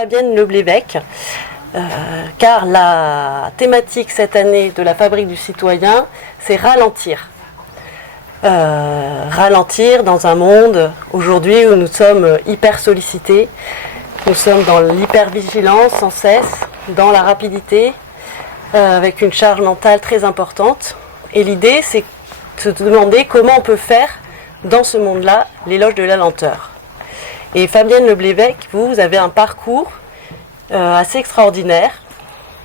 Fabienne Leblévec, car la thématique cette année de la Fabrique du Citoyen, c'est ralentir. Ralentir dans un monde aujourd'hui où nous sommes hyper sollicités, nous sommes dans l'hypervigilance sans cesse, dans la rapidité, avec une charge mentale très importante. Et l'idée, c'est de se demander comment on peut faire dans ce monde-là l'éloge de la lenteur. Et Fabienne Leblévec, vous avez un parcours assez extraordinaire,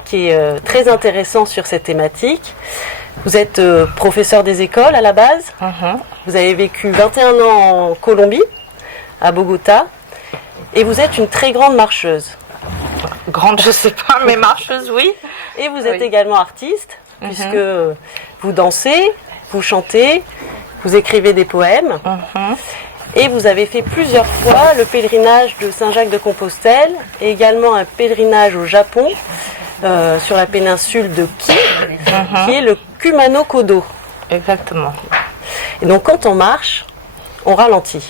qui est très intéressant sur cette thématique. Vous êtes professeur des écoles à la base. Vous avez vécu 21 ans en Colombie, à Bogota, et vous êtes une très grande marcheuse. Grande, je sais pas, mais marcheuse, oui. Et vous êtes également artiste, puisque vous dansez, vous chantez, vous écrivez des poèmes. Et vous avez fait plusieurs fois le pèlerinage de Saint-Jacques-de-Compostelle et également un pèlerinage au Japon, sur la péninsule de Ki, qui est le Kumano-Kodo. Exactement. Et donc quand on marche, on ralentit.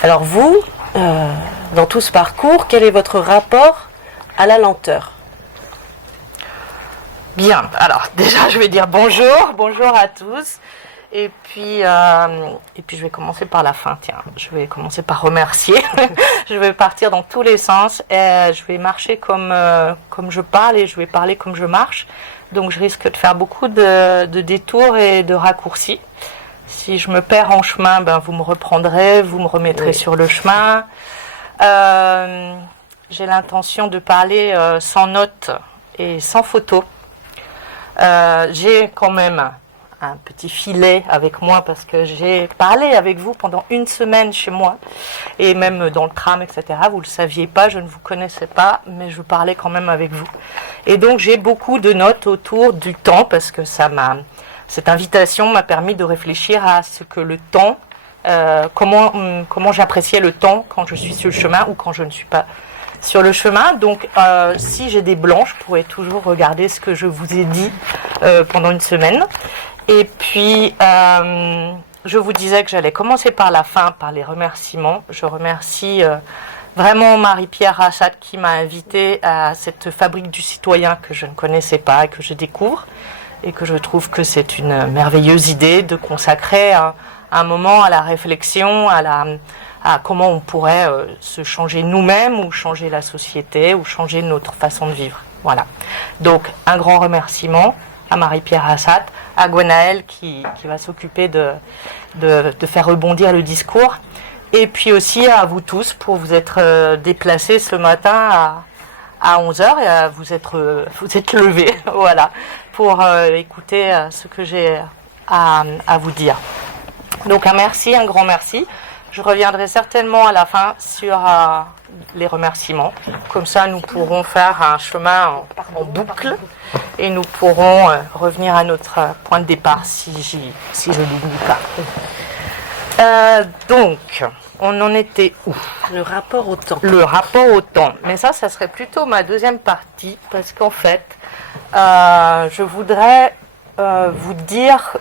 Alors vous, dans tout ce parcours, quel est votre rapport à la lenteur ? Bien, alors déjà je vais dire bonjour à tous. Et puis je vais commencer par la fin, tiens. Je vais commencer par remercier. Je vais partir dans tous les sens. Et je vais marcher comme je parle et je vais parler comme je marche. Donc je risque de faire beaucoup de détours et de raccourcis. Si je me perds en chemin, vous me reprendrez, vous me remettrez sur le chemin. J'ai l'intention de parler sans notes et sans photos. J'ai quand même un petit filet avec moi parce que j'ai parlé avec vous pendant une semaine chez moi et même dans le tram, etc. Vous ne le saviez pas, je ne vous connaissais pas, mais je parlais quand même avec vous. Et donc j'ai beaucoup de notes autour du temps parce que cette invitation m'a permis de réfléchir à ce que le temps, comment j'appréciais le temps quand je suis sur le chemin ou quand je ne suis pas sur le chemin. Donc si j'ai des blancs, je pourrais toujours regarder ce que je vous ai dit pendant une semaine. Et puis, je vous disais que j'allais commencer par la fin, par les remerciements. Je remercie vraiment Marie-Pierre Rassat qui m'a invitée à cette Fabrique du Citoyen que je ne connaissais pas et que je découvre. Et que je trouve que c'est une merveilleuse idée de consacrer un moment à la réflexion, à comment on pourrait se changer nous-mêmes ou changer la société ou changer notre façon de vivre. Voilà. Donc, un grand remerciement à Marie-Pierre Rassat, à Gwenaëlle qui va s'occuper de faire rebondir le discours, et puis aussi à vous tous pour vous être déplacés ce matin à 11h et vous êtes levés, voilà, pour écouter ce que j'ai à vous dire. Donc un grand merci. Je reviendrai certainement à la fin sur les remerciements. Comme ça, nous pourrons faire un chemin en boucle et nous pourrons revenir à notre point de départ si je l'oublie pas. Donc, on en était où ? Le rapport au temps. Le rapport au temps. Mais ça serait plutôt ma deuxième partie parce qu'en fait, je voudrais vous dire,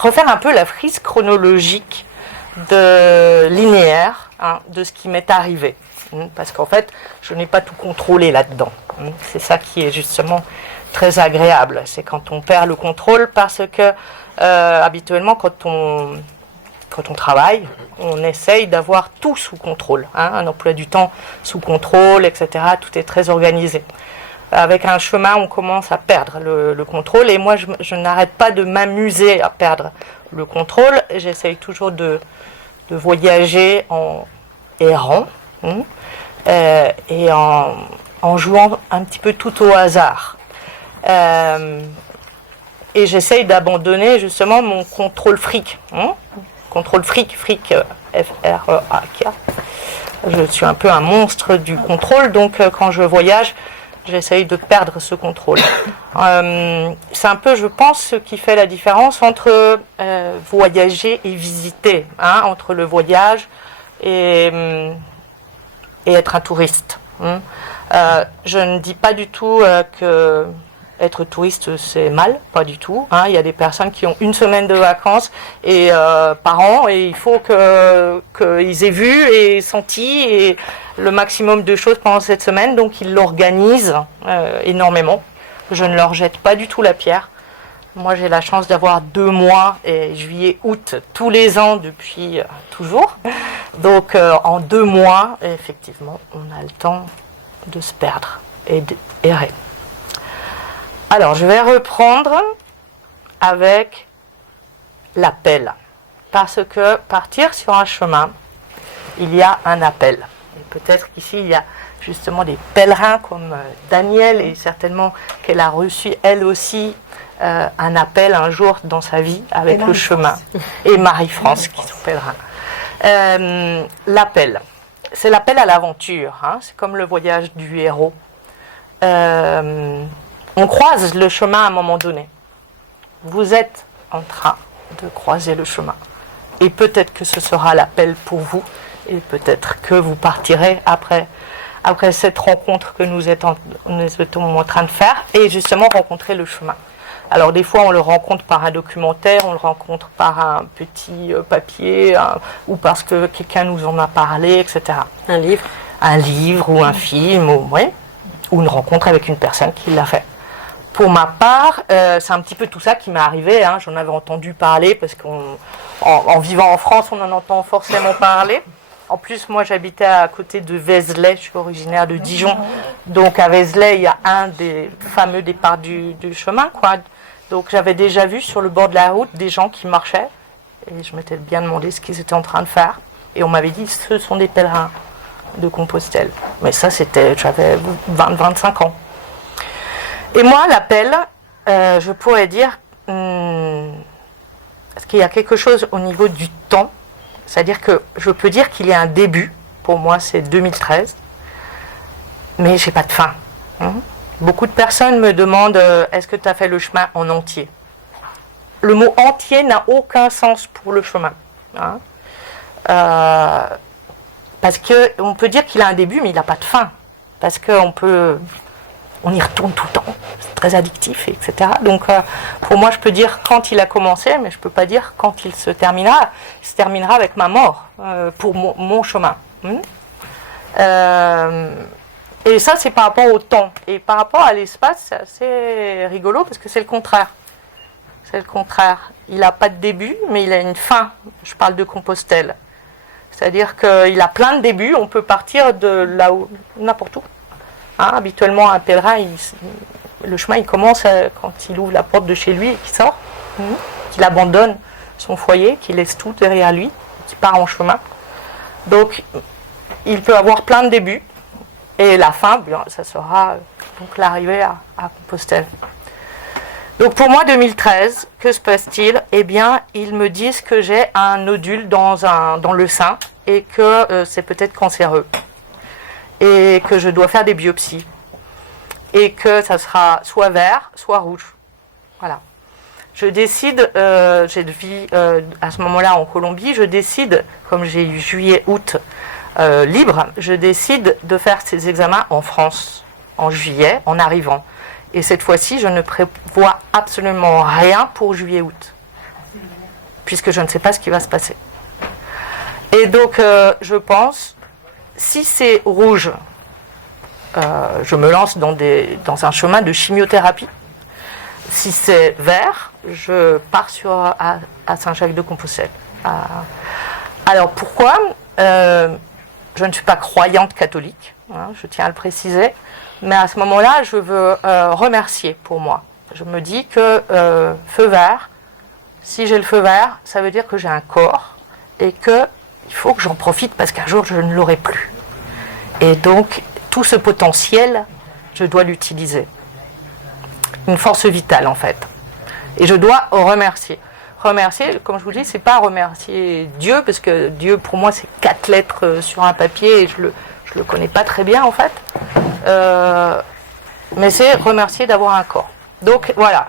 refaire un peu la frise chronologique linéaire de ce qui m'est arrivé. Parce qu'en fait, je n'ai pas tout contrôlé là-dedans. C'est ça qui est justement très agréable. C'est quand on perd le contrôle parce que habituellement, quand on travaille, on essaye d'avoir tout sous contrôle. Un emploi du temps sous contrôle, etc. Tout est très organisé. Avec un chemin, on commence à perdre le contrôle. Et moi, je n'arrête pas de m'amuser à perdre le contrôle. J'essaye toujours de voyager en errant et en jouant un petit peu tout au hasard. Et j'essaye d'abandonner justement mon contrôle fric. Contrôle fric, F-R-E-A-K. Je suis un peu un monstre du contrôle, donc quand je voyage, j'essaye de perdre ce contrôle. C'est un peu, je pense, ce qui fait la différence entre voyager et visiter, entre le voyage et être un touriste. Je ne dis pas du tout que être touriste c'est mal, pas du tout. Il y a des personnes qui ont une semaine de vacances par an et il faut qu'ils aient vu et senti et le maximum de choses pendant cette semaine, donc ils l'organisent énormément. Je ne leur jette pas du tout la pierre. Moi, j'ai la chance d'avoir 2 mois, et juillet, août, tous les ans depuis toujours. Donc, en 2 mois, effectivement, on a le temps de se perdre et d'errer. Alors, je vais reprendre avec l'appel. Parce que partir sur un chemin, il y a un appel. Et peut-être qu'ici, il y a justement des pèlerins comme Daniel, et certainement qu'elle a reçu elle aussi un appel un jour dans sa vie avec le chemin. Et Marie-France qui sont pèlerins. L'appel, c'est l'appel à l'aventure, hein. C'est comme le voyage du héros. On croise le chemin à un moment donné. Vous êtes en train de croiser le chemin. Et peut-être que ce sera l'appel pour vous, et peut-être que vous partirez après cette rencontre que nous étions en train de faire, et justement rencontrer le chemin. Alors des fois on le rencontre par un documentaire, on le rencontre par un petit papier, ou parce que quelqu'un nous en a parlé, etc. Un livre. Un livre ou un film, ou une rencontre avec une personne qui l'a fait. Pour ma part, c'est un petit peu tout ça qui m'est arrivé, hein. J'en avais entendu parler, parce qu'en vivant en France, on en entend forcément parler. En plus, moi, j'habitais à côté de Vézelay, je suis originaire de Dijon. Donc, à Vézelay, il y a un des fameux départs du chemin, quoi. Donc, j'avais déjà vu sur le bord de la route des gens qui marchaient. Et je m'étais bien demandé ce qu'ils étaient en train de faire. Et on m'avait dit, ce sont des pèlerins de Compostelle. Mais ça, j'avais 20-25 ans. Et moi, l'appel, je pourrais dire, parce qu'il y a quelque chose au niveau du temps. C'est-à-dire que je peux dire qu'il y a un début, pour moi c'est 2013, mais j'ai pas de fin. Beaucoup de personnes me demandent est-ce que tu as fait le chemin en entier. Le mot entier n'a aucun sens pour le chemin. Parce qu'on peut dire qu'il a un début, mais il n'a pas de fin. Parce on y retourne tout le temps, c'est très addictif, etc. Donc pour moi je peux dire quand il a commencé, mais je ne peux pas dire quand il se terminera. Il se terminera avec ma mort, pour mon chemin. Et ça c'est par rapport au temps. Et par rapport à l'espace, c'est assez rigolo parce que c'est le contraire. C'est le contraire. Il n'a pas de début, mais il a une fin. Je parle de Compostelle. C'est-à-dire qu'il a plein de débuts, on peut partir de là où, n'importe où. Habituellement, un pèlerin, le chemin, il commence quand il ouvre la porte de chez lui et qu'il sort, qu'il abandonne son foyer, qu'il laisse tout derrière lui, qu'il part en chemin. Donc, il peut avoir plein de débuts, et la fin, bien, ça sera donc l'arrivée à Compostelle. Donc, pour moi, 2013, que se passe-t-il ? Eh bien, ils me disent que j'ai un nodule dans le sein et que c'est peut-être cancéreux. Et que je dois faire des biopsies. Et que ça sera soit vert, soit rouge. Voilà. Je décide, j'ai de vie à ce moment-là en Colombie, je décide, comme j'ai eu juillet-août libre, je décide de faire ces examens en France, en juillet, en arrivant. Et cette fois-ci, je ne prévois absolument rien pour juillet-août. Puisque je ne sais pas ce qui va se passer. Et donc, je pense... Si c'est rouge, je me lance dans un chemin de chimiothérapie. Si c'est vert, je pars à Saint-Jacques-de-Compostelle. Alors pourquoi je ne suis pas croyante catholique, je tiens à le préciser, mais à ce moment-là, je veux remercier pour moi. Je me dis que feu vert, si j'ai le feu vert, ça veut dire que j'ai un corps et que il faut que j'en profite parce qu'un jour je ne l'aurai plus. Et donc tout ce potentiel, je dois l'utiliser. Une force vitale en fait. Et je dois remercier. Remercier, comme je vous dis, c'est pas remercier Dieu, parce que Dieu pour moi c'est 4 lettres sur un papier et je le connais pas très bien en fait. Mais c'est remercier d'avoir un corps. Donc voilà.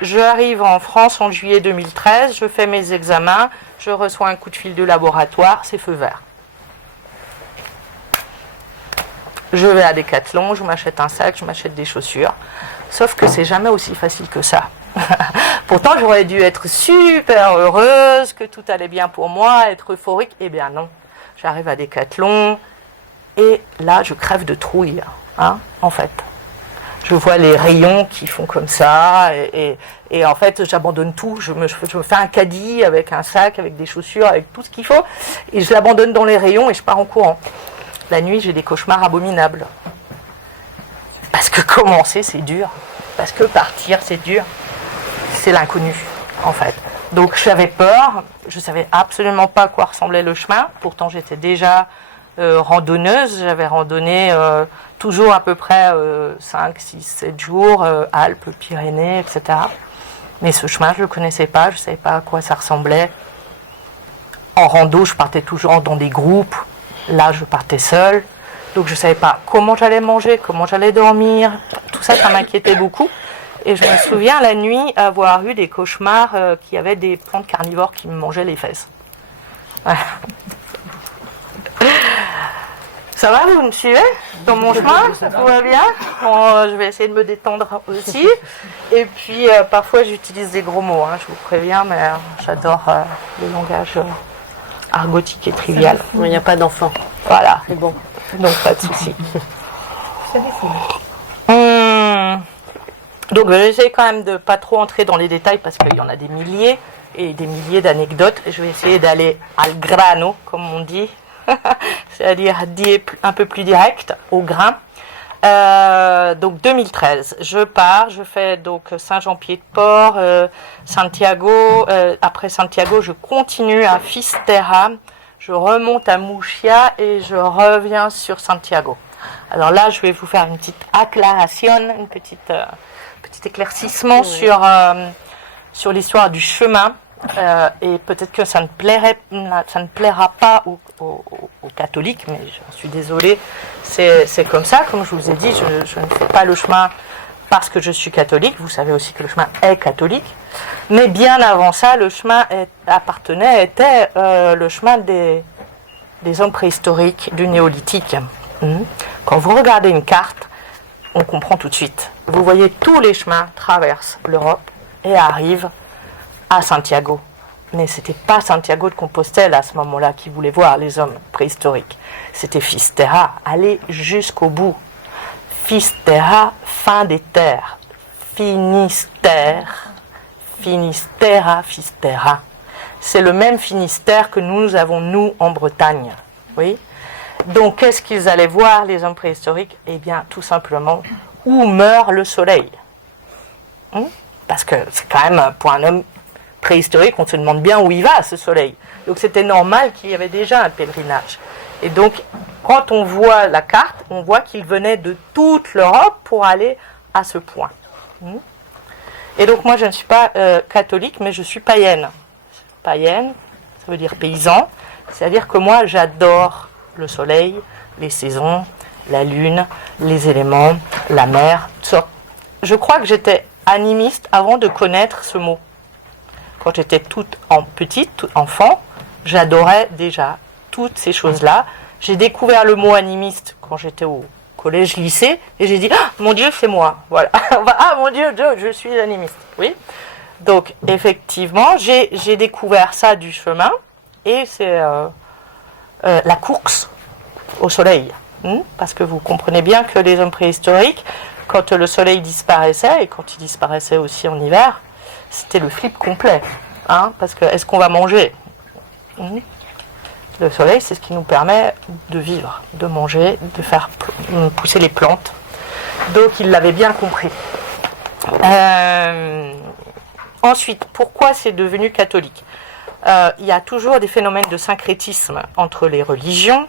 J'arrive en France en juillet 2013, je fais mes examens, je reçois un coup de fil de laboratoire, c'est feu vert. Je vais à Decathlon, je m'achète un sac, je m'achète des chaussures. Sauf que c'est jamais aussi facile que ça. Pourtant, j'aurais dû être super heureuse, que tout allait bien pour moi, être euphorique. Eh bien non. J'arrive à Decathlon, Et là, je crève de trouille, hein, en fait. Je vois les rayons qui font comme ça, et en fait, j'abandonne tout. Je me fais un caddie avec un sac, avec des chaussures, avec tout ce qu'il faut, et je l'abandonne dans les rayons et je pars en courant. La nuit, j'ai des cauchemars abominables. Parce que commencer, c'est dur. Parce que partir, c'est dur. C'est l'inconnu, en fait. Donc j'avais peur, je ne savais absolument pas à quoi ressemblait le chemin. Pourtant, j'étais déjà randonneuse. J'avais randonné toujours à peu près 5, 6, 7 jours, Alpes, Pyrénées, etc. Mais ce chemin, je ne le connaissais pas, je ne savais pas à quoi ça ressemblait. En rando, je partais toujours dans des groupes. Là, je partais seule. Donc je ne savais pas comment j'allais manger, comment j'allais dormir. Tout ça, ça m'inquiétait beaucoup. Et je me souviens la nuit avoir eu des cauchemars qui avaient des plantes carnivores qui me mangeaient les fesses. Voilà. Ça va, vous me suivez dans mon chemin? Tout va bien? Bon, je vais essayer de me détendre aussi. Et puis parfois j'utilise des gros mots, hein, je vous préviens, mais j'adore le langage argotique et trivial. Il n'y a pas d'enfant. Voilà. C'est bon. Donc pas de souci. Donc j'essaie quand même de pas trop entrer dans les détails parce qu'il y en a des milliers et des milliers d'anecdotes. Et je vais essayer d'aller al grano, comme on dit, c'est-à-dire un peu plus direct, au grain. Donc 2013, je pars, je fais donc Saint-Jean-Pied-de-Port, Santiago. Après Santiago, je continue à Fisterra, je remonte à Murcia et je reviens sur Santiago. Alors là, je vais vous faire une petite acclaration, une petit éclaircissement sur l'histoire du chemin. Et peut-être que ça ne plaira pas aux catholiques, mais je suis désolée, c'est comme ça. Comme je vous ai dit, je ne fais pas le chemin parce que je suis catholique. Vous savez aussi que le chemin est catholique. Mais bien avant ça, le chemin était le chemin des hommes préhistoriques du néolithique. Quand vous regardez une carte, on comprend tout de suite. Vous voyez, tous les chemins traversent l'Europe et arrivent à Santiago. Mais ce n'était pas Santiago de Compostelle à ce moment-là qui voulait voir les hommes préhistoriques. C'était Fisterra, aller jusqu'au bout. Fisterra, fin des terres. Finistère, Finistera, Fisterra. C'est le même Finistère que nous avons, nous, en Bretagne. Oui. Donc, qu'est-ce qu'ils allaient voir, les hommes préhistoriques? Eh bien, tout simplement, où meurt le soleil? Parce que c'est quand même, pour un homme préhistorique, on se demande bien où il va, ce soleil. Donc, c'était normal qu'il y avait déjà un pèlerinage. Et donc, quand on voit la carte, on voit qu'il venait de toute l'Europe pour aller à ce point. Et donc, moi, je ne suis pas catholique, mais je suis païenne. Païenne, ça veut dire paysan. C'est-à-dire que moi, j'adore le soleil, les saisons, la lune, les éléments, la mer, tout ça. Je crois que j'étais animiste avant de connaître ce mot. Quand j'étais toute enfant, j'adorais déjà toutes ces choses-là. J'ai découvert le mot animiste quand j'étais au collège-lycée et j'ai dit « Ah, mon Dieu, c'est moi !» Voilà. « Ah, mon Dieu, je suis animiste. » Oui. Donc, effectivement, j'ai découvert ça du chemin et c'est la course au soleil. Parce que vous comprenez bien que les hommes préhistoriques, quand le soleil disparaissait, et quand il disparaissait aussi en hiver, c'était le flip complet. Parce que est-ce qu'on va manger? Le soleil, c'est ce qui nous permet de vivre, de manger, de faire pousser les plantes. Donc, il l'avait bien compris. Ensuite, pourquoi c'est devenu catholique? Il y a toujours des phénomènes de syncrétisme entre les religions.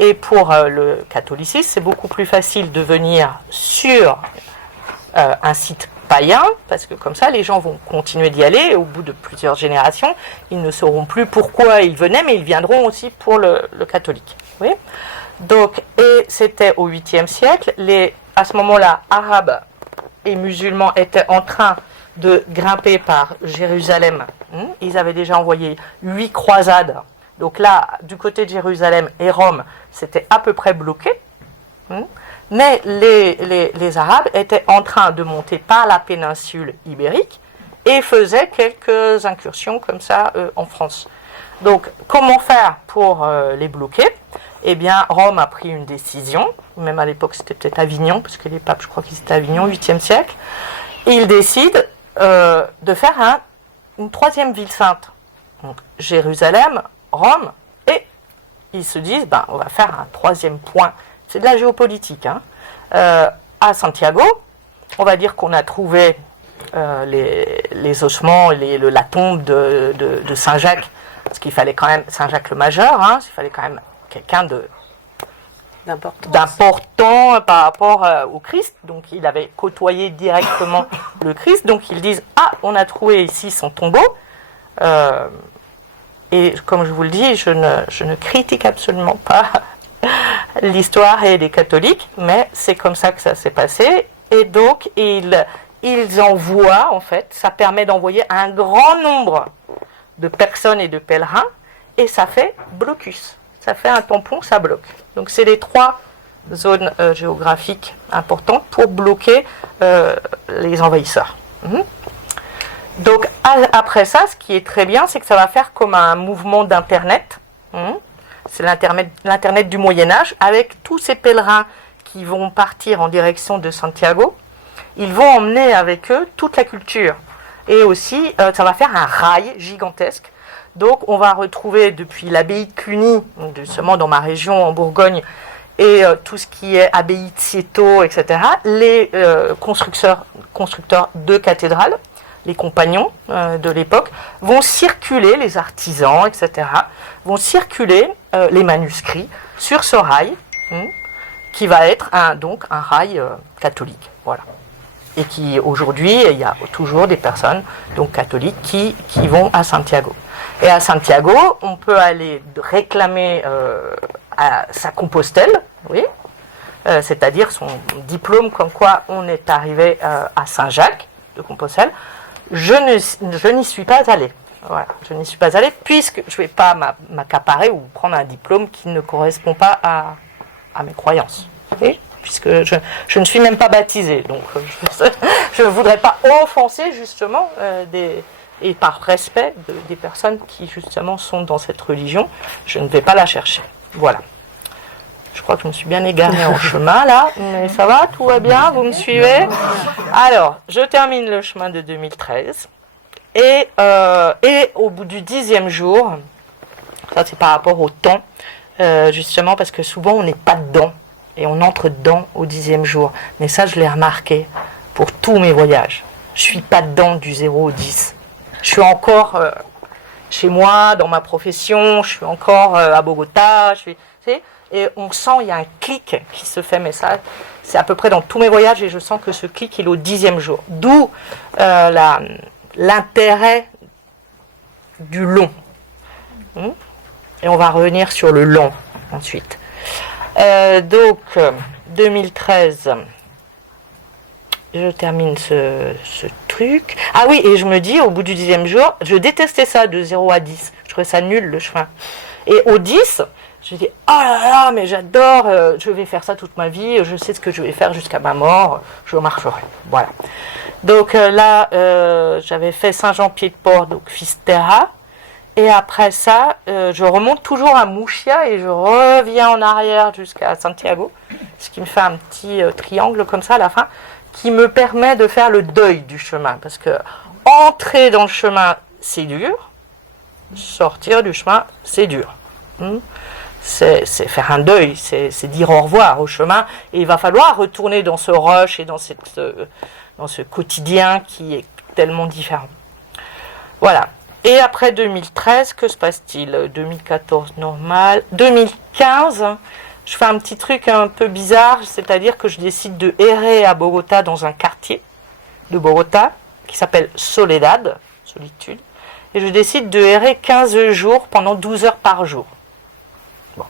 Et pour le catholicisme, c'est beaucoup plus facile de venir sur un site païen, parce que comme ça, les gens vont continuer d'y aller, et au bout de plusieurs générations, ils ne sauront plus pourquoi ils venaient, mais ils viendront aussi pour le catholique. Oui. Donc, et c'était au 8e siècle, à ce moment-là, Arabes et musulmans étaient en train de grimper par Jérusalem. Ils avaient déjà envoyé 8 croisades. Donc là, du côté de Jérusalem et Rome, c'était à peu près bloqué. Mais les Arabes étaient en train de monter par la péninsule ibérique et faisaient quelques incursions comme ça en France. Donc, comment faire pour les bloquer? eh bien, Rome a pris une décision, même à l'époque c'était peut-être Avignon, parce que les papes, je crois qu'ils étaient à Avignon, 8e siècle, et ils décident de faire une troisième ville sainte. Donc, Jérusalem, Rome, et ils se disent, on va faire un troisième point, c'est de la géopolitique, à Santiago, on va dire qu'on a trouvé les ossements, la tombe de Saint-Jacques, parce qu'il fallait quand même, Saint-Jacques le Majeur, il fallait quand même quelqu'un d'important par rapport au Christ, donc il avait côtoyé directement le Christ, donc ils disent, on a trouvé ici son tombeau, et comme je vous le dis, je ne critique absolument pas l'histoire et les catholiques, mais c'est comme ça que ça s'est passé, et donc ils envoient, en fait, ça permet d'envoyer un grand nombre de personnes et de pèlerins, et ça fait blocus. Ça fait un tampon, ça bloque. Donc c'est les 3 zones géographiques importantes pour bloquer les envahisseurs. Donc après ça, ce qui est très bien, c'est que ça va faire comme un mouvement d'Internet. C'est l'Internet du Moyen-Âge, avec tous ces pèlerins qui vont partir en direction de Santiago. Ils vont emmener avec eux toute la culture. Et aussi, ça va faire un rail gigantesque. Donc, on va retrouver depuis l'abbaye de Cluny, justement dans ma région en Bourgogne, et tout ce qui est abbaye de Cîteaux, etc., les constructeurs de cathédrales, les compagnons de l'époque, vont circuler, les artisans, etc., vont circuler les manuscrits sur ce rail, qui va être donc un rail catholique. Voilà. Et qui, aujourd'hui, il y a toujours des personnes donc catholiques qui vont à Santiago. Et à Santiago, on peut aller réclamer à sa compostelle, oui, c'est-à-dire son diplôme comme quoi on est arrivé à Saint-Jacques de Compostelle. Je n'y suis pas allée. Voilà, je n'y suis pas allée puisque je ne vais pas m'accaparer ou prendre un diplôme qui ne correspond pas à mes croyances. Oui, puisque je ne suis même pas baptisée. Donc je ne voudrais pas offenser justement et par respect des personnes qui justement sont dans cette religion, je ne vais pas la chercher. Voilà. Je crois que je me suis bien égarée en chemin là, mais ça va, tout va bien, vous me suivez? Alors, je termine le chemin de 2013 et au bout du 10e jour, ça c'est par rapport au temps, justement parce que souvent on n'est pas dedans et on entre dedans au 10e jour. Mais ça je l'ai remarqué pour tous mes voyages. Je suis pas dedans du 0 au 10. Je suis encore chez moi, dans ma profession, je suis encore à Bogota, et on sent, il y a un clic qui se fait, mais ça, c'est à peu près dans tous mes voyages, et je sens que ce clic, il est au 10e jour. D'où l'intérêt du long. Et on va revenir sur le long ensuite. Donc, 2013, je termine ce truc. Ah oui, et je me dis, au bout du 10e jour, je détestais ça de 0 à 10. Je trouvais ça nul, le chemin. Et au 10, je dis, oh là là, mais j'adore, je vais faire ça toute ma vie, je sais ce que je vais faire jusqu'à ma mort, je marcherai. Voilà. Donc là, j'avais fait Saint-Jean-Pied-de-Port, donc Fisterra. Et après ça, je remonte toujours à Mouchia et je reviens en arrière jusqu'à Santiago, ce qui me fait un petit triangle comme ça à la fin, qui me permet de faire le deuil du chemin. Parce que entrer dans le chemin, c'est dur. Sortir du chemin, c'est dur. C'est faire un deuil, c'est dire au revoir au chemin. Et il va falloir retourner dans ce rush et dans ce quotidien qui est tellement différent. Voilà. Et après 2013, que se passe-t-il? 2014, normal. 2015, je fais un petit truc un peu bizarre, c'est-à-dire que je décide de errer à Bogota dans un quartier de Bogota qui s'appelle Soledad, solitude, et je décide de errer 15 jours pendant 12 heures par jour. Bon.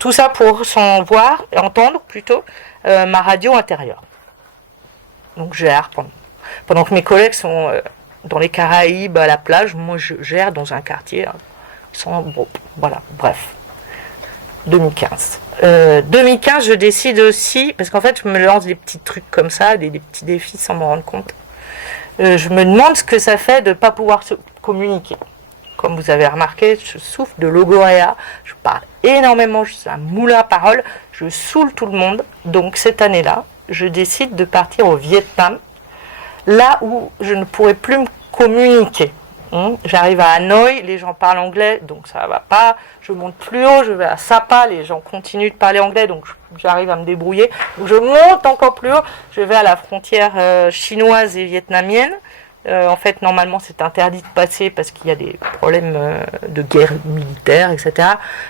Tout ça pour voir et entendre plutôt ma radio intérieure. Donc je erre pendant que mes collègues sont dans les Caraïbes, à la plage, moi je gère dans un quartier bon, voilà, bref. 2015. 2015, je décide aussi, parce qu'en fait, je me lance des petits trucs comme ça, des petits défis sans me rendre compte. Je me demande ce que ça fait de ne pas pouvoir se communiquer. Comme vous avez remarqué, je souffre de logorrhea, je parle énormément, je suis un moulin à parole, je saoule tout le monde. Donc cette année-là, je décide de partir au Vietnam, là où je ne pourrai plus me communiquer. J'arrive à Hanoï, les gens parlent anglais, donc ça va pas. Je monte plus haut, je vais à Sapa, les gens continuent de parler anglais, donc j'arrive à me débrouiller. Donc je monte encore plus haut, je vais à la frontière chinoise et vietnamienne. En fait, normalement, c'est interdit de passer parce qu'il y a des problèmes de guerre militaire, etc.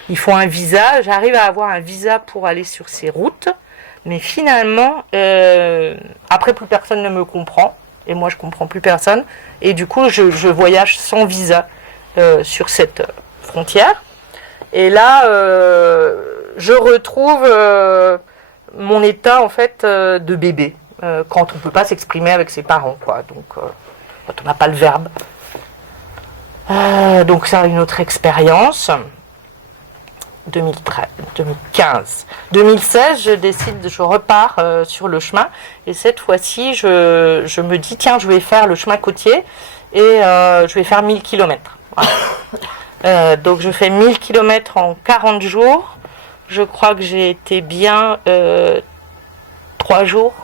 Il faut un visa. J'arrive à avoir un visa pour aller sur ces routes, mais finalement, après, plus personne ne me comprend. Et moi je comprends plus personne, et du coup je voyage sans visa sur cette frontière, et là je retrouve mon état en fait de bébé, quand on peut pas s'exprimer avec ses parents, quoi, donc quand on n'a pas le verbe. Donc ça, une autre expérience. 2013, 2015. 2016, je repars sur le chemin, et cette fois-ci, je me dis, tiens, je vais faire le chemin côtier, et je vais faire 1000 km. Voilà. Donc je fais 1000 km en 40 jours. Je crois que j'ai été bien 3 jours,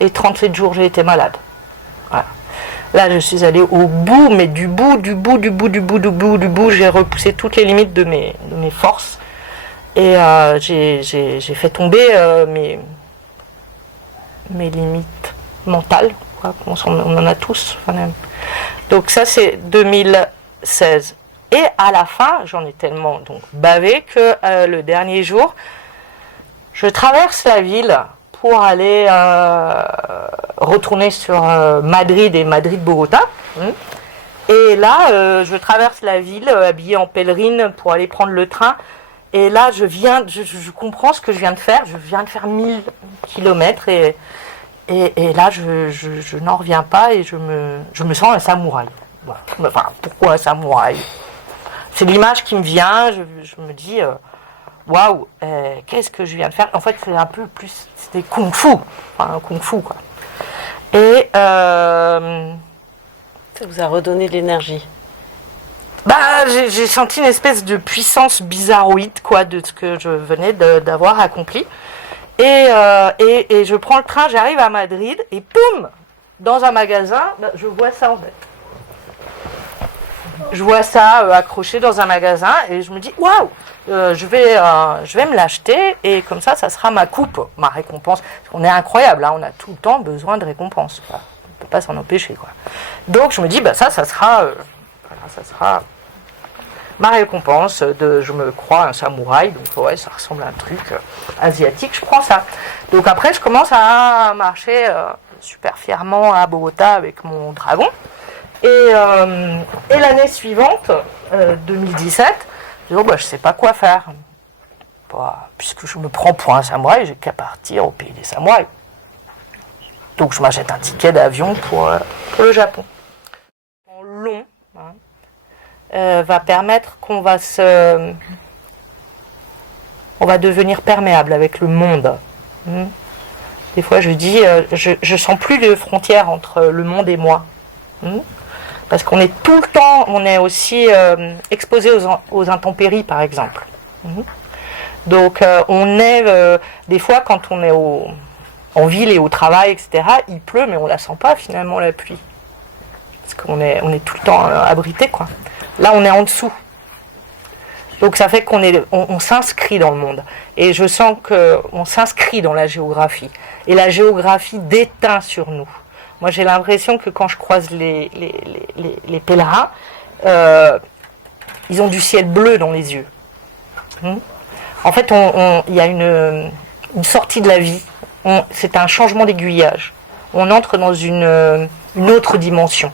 et 37 jours, j'ai été malade. Voilà. Là, je suis allée au bout, mais du bout, j'ai repoussé toutes les limites de mes forces. Et j'ai fait tomber mes limites mentales, quoi. On en a tous, quand même. Donc ça, c'est 2016. Et à la fin, j'en ai tellement donc bavé que le dernier jour, je traverse la ville pour aller retourner sur Madrid et Madrid-Bogota. Et là, je traverse la ville habillée en pèlerine pour aller prendre le train. Et là, je comprends ce que je viens de faire. Je viens de faire 1000 km et là, je n'en reviens pas, et je me sens un samouraï. Voilà. Enfin, pourquoi un samouraï? C'est l'image qui me vient. Je me dis... waouh, qu'est-ce que je viens de faire? En fait, c'est un peu plus, c'était kung-fu, enfin, kung-fu, quoi. Et ça vous a redonné de l'énergie. Bah, j'ai senti une espèce de puissance bizarroïde, quoi, de ce que je venais d'avoir accompli. Et je prends le train, j'arrive à Madrid, et poum, dans un magasin, je vois ça en fait. Je vois ça accroché dans un magasin, et je me dis waouh, je vais me l'acheter, et comme ça sera ma coupe, ma récompense. Parce qu'on est incroyable, hein, on a tout le temps besoin de récompense, quoi. On peut pas s'en empêcher, quoi. Donc je me dis ça sera ma récompense. Je me crois un samouraï, donc ouais, ça ressemble à un truc asiatique. Je prends ça. Donc après je commence à marcher super fièrement à Bogota avec mon dragon. Et l'année suivante, 2017, je dis, je sais pas quoi faire. Puisque je me prends pour un samouraï, j'ai qu'à partir au pays des samouraïs. Donc je m'achète un ticket d'avion pour le Japon. En long, va permettre qu'on va devenir perméable avec le monde. Des fois je dis, je sens plus de frontières entre le monde et moi. Parce qu'on est tout le temps, on est aussi exposé aux intempéries, par exemple. Donc on est, des fois quand on est en ville et au travail, etc., il pleut, mais on la sent pas finalement, la pluie. Parce qu'on est tout le temps abrité, quoi. Là, on est en dessous. Donc ça fait on s'inscrit dans le monde. Et je sens qu'on s'inscrit dans la géographie. Et la géographie déteint sur nous. Moi, j'ai l'impression que quand je croise les pèlerins, ils ont du ciel bleu dans les yeux. En fait, il y a une sortie de la vie. C'est un changement d'aiguillage. On entre dans une autre dimension.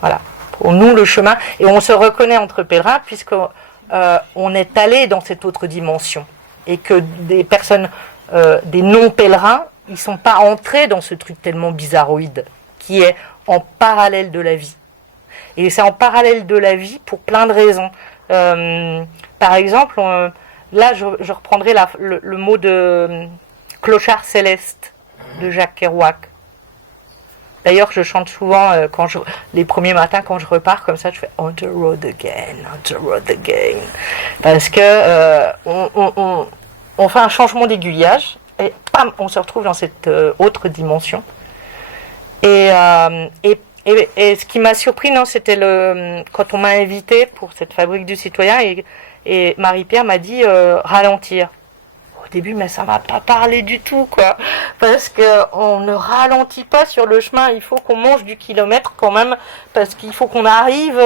Voilà. Pour nous, le chemin, et on se reconnaît entre pèlerins puisque on est allé dans cette autre dimension, et que des personnes, des non-pèlerins, ils sont pas entrés dans ce truc tellement bizarroïde qui est en parallèle de la vie. Et c'est en parallèle de la vie pour plein de raisons. Par exemple, là, je reprendrai le mot de clochard céleste de Jacques Kerouac. D'ailleurs, je chante souvent les premiers matins quand je repars comme ça, je fais on the road again, parce que on fait un changement d'aiguillage et pam, on se retrouve dans cette autre dimension. Et ce qui m'a surpris, c'était quand on m'a invité pour cette fabrique du citoyen et Marie-Pierre m'a dit ralentir. Au début, mais ça m'a pas parlé du tout, quoi. Parce que on ne ralentit pas sur le chemin. Il faut qu'on mange du kilomètre quand même, parce qu'il faut qu'on arrive.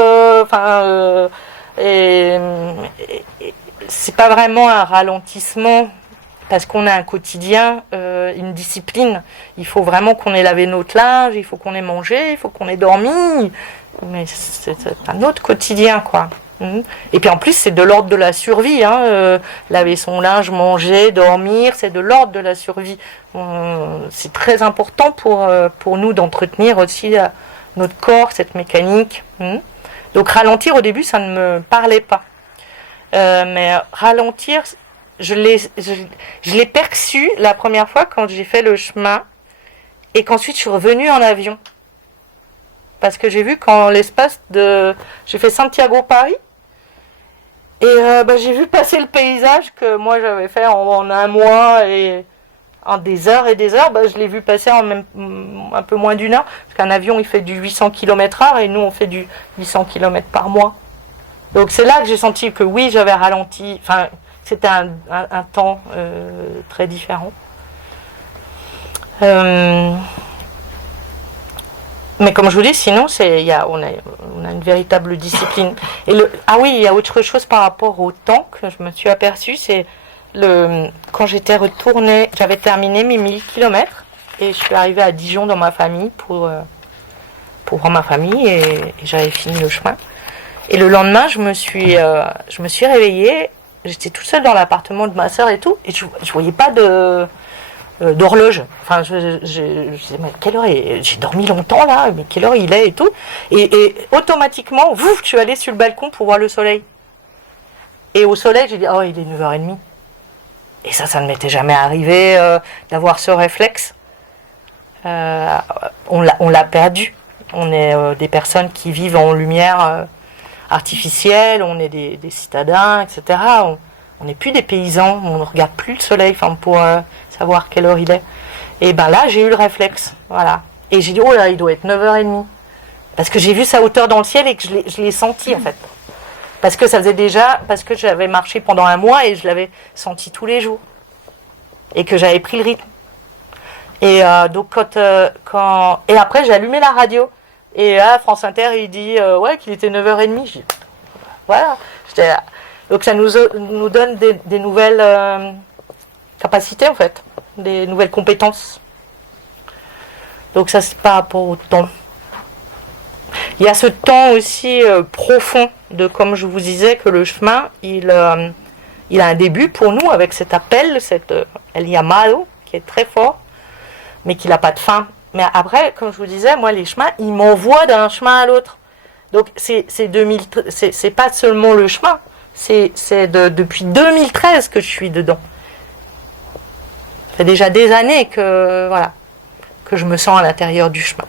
C'est pas vraiment un ralentissement, parce qu'on a un quotidien, une discipline. Il faut vraiment qu'on ait lavé notre linge, il faut qu'on ait mangé, il faut qu'on ait dormi. Mais c'est un autre quotidien, quoi. Et puis en plus, c'est de l'ordre de la survie. Laver son linge, manger, dormir, c'est de l'ordre de la survie. C'est très important pour nous d'entretenir aussi notre corps, cette mécanique. Donc ralentir, au début, ça ne me parlait pas. Mais ralentir, je l'ai perçu la première fois quand j'ai fait le chemin et qu'ensuite je suis revenue en avion. Parce que j'ai vu qu'en l'espace de... J'ai fait Santiago-Paris et j'ai vu passer le paysage que moi j'avais fait en un mois et en des heures et des heures. Je l'ai vu passer en même un peu moins d'une heure. Parce qu'un avion il fait du 800 km/h et nous on fait du 800 km par mois. Donc c'est là que j'ai senti que oui, j'avais ralenti. Enfin, c'était un temps très différent. Mais comme je vous dis, sinon, on a une véritable discipline. Et il y a autre chose par rapport au temps que je me suis aperçue, c'est quand j'étais retournée, j'avais terminé mes 1000 km et je suis arrivée à Dijon dans ma famille pour voir ma famille et j'avais fini le chemin. Et le lendemain, je me suis réveillée, j'étais toute seule dans l'appartement de ma sœur et tout, et je voyais pas d'horloge. Enfin, je disais, mais quelle heure j'ai dormi longtemps là, mais quelle heure il est et tout. Et automatiquement, je suis allée sur le balcon pour voir le soleil. Et au soleil, j'ai dit, oh, il est 9h30. Et ça ne m'était jamais arrivé d'avoir ce réflexe. On l'a perdu. On est des personnes qui vivent en lumière artificielle, on est des citadins, etc. On n'est plus des paysans, on ne regarde plus le soleil pour savoir quelle heure il est. Et là, j'ai eu le réflexe. Voilà. Et j'ai dit, oh là, il doit être 9h30. Parce que j'ai vu sa hauteur dans le ciel et que je l'ai senti, en fait. Parce que parce que j'avais marché pendant un mois et je l'avais senti tous les jours. Et que j'avais pris le rythme. Et donc, et après, j'ai allumé la radio. Et là, France Inter, il dit, qu'il était 9h30. Je dis, voilà. Donc ça nous donne des nouvelles capacités, en fait, des nouvelles compétences. Donc ça, c'est par rapport au temps. Il y a ce temps aussi profond comme je vous disais, que le chemin, il a un début pour nous avec cet appel, El Llamado, qui est très fort, mais qui n'a pas de fin. Mais après, comme je vous disais, moi, les chemins, ils m'envoient d'un chemin à l'autre. Donc c'est pas seulement le chemin. C'est depuis 2013 que je suis dedans. Ça fait déjà des années que je me sens à l'intérieur du chemin.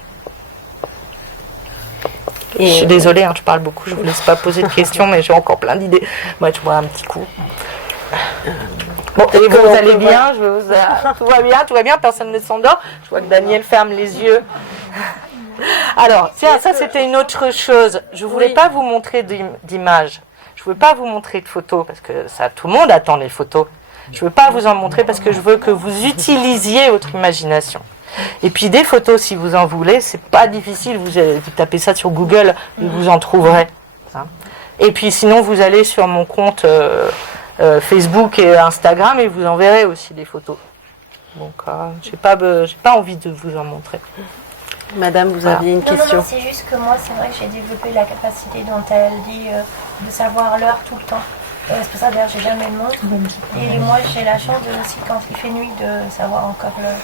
Et je suis désolée, je parle beaucoup, je ne vous laisse pas poser de questions, mais j'ai encore plein d'idées. Moi, je bois un petit coup. Bon, et vous allez bien, tout va bien, personne ne s'endort. Je vois que Daniel ferme les yeux. Alors, tiens, ça c'était une autre chose. Je ne voulais pas vous montrer d'images. Je ne veux pas vous montrer de photos parce que tout le monde attend les photos. Je ne veux pas vous en montrer parce que je veux que vous utilisiez votre imagination. Et puis des photos, si vous en voulez, c'est pas difficile. Vous tapez ça sur Google et vous en trouverez. Et puis sinon, vous allez sur mon compte Facebook et Instagram et vous en verrez aussi des photos. Donc, j'ai pas envie de vous en montrer. Madame, vous aviez une question. Non, c'est juste que moi, c'est vrai que j'ai développé la capacité dont elle dit de savoir l'heure tout le temps. C'est pour ça, d'ailleurs, j'ai jamais de montre. Et moi, j'ai la chance aussi, quand il fait nuit, de savoir encore l'heure.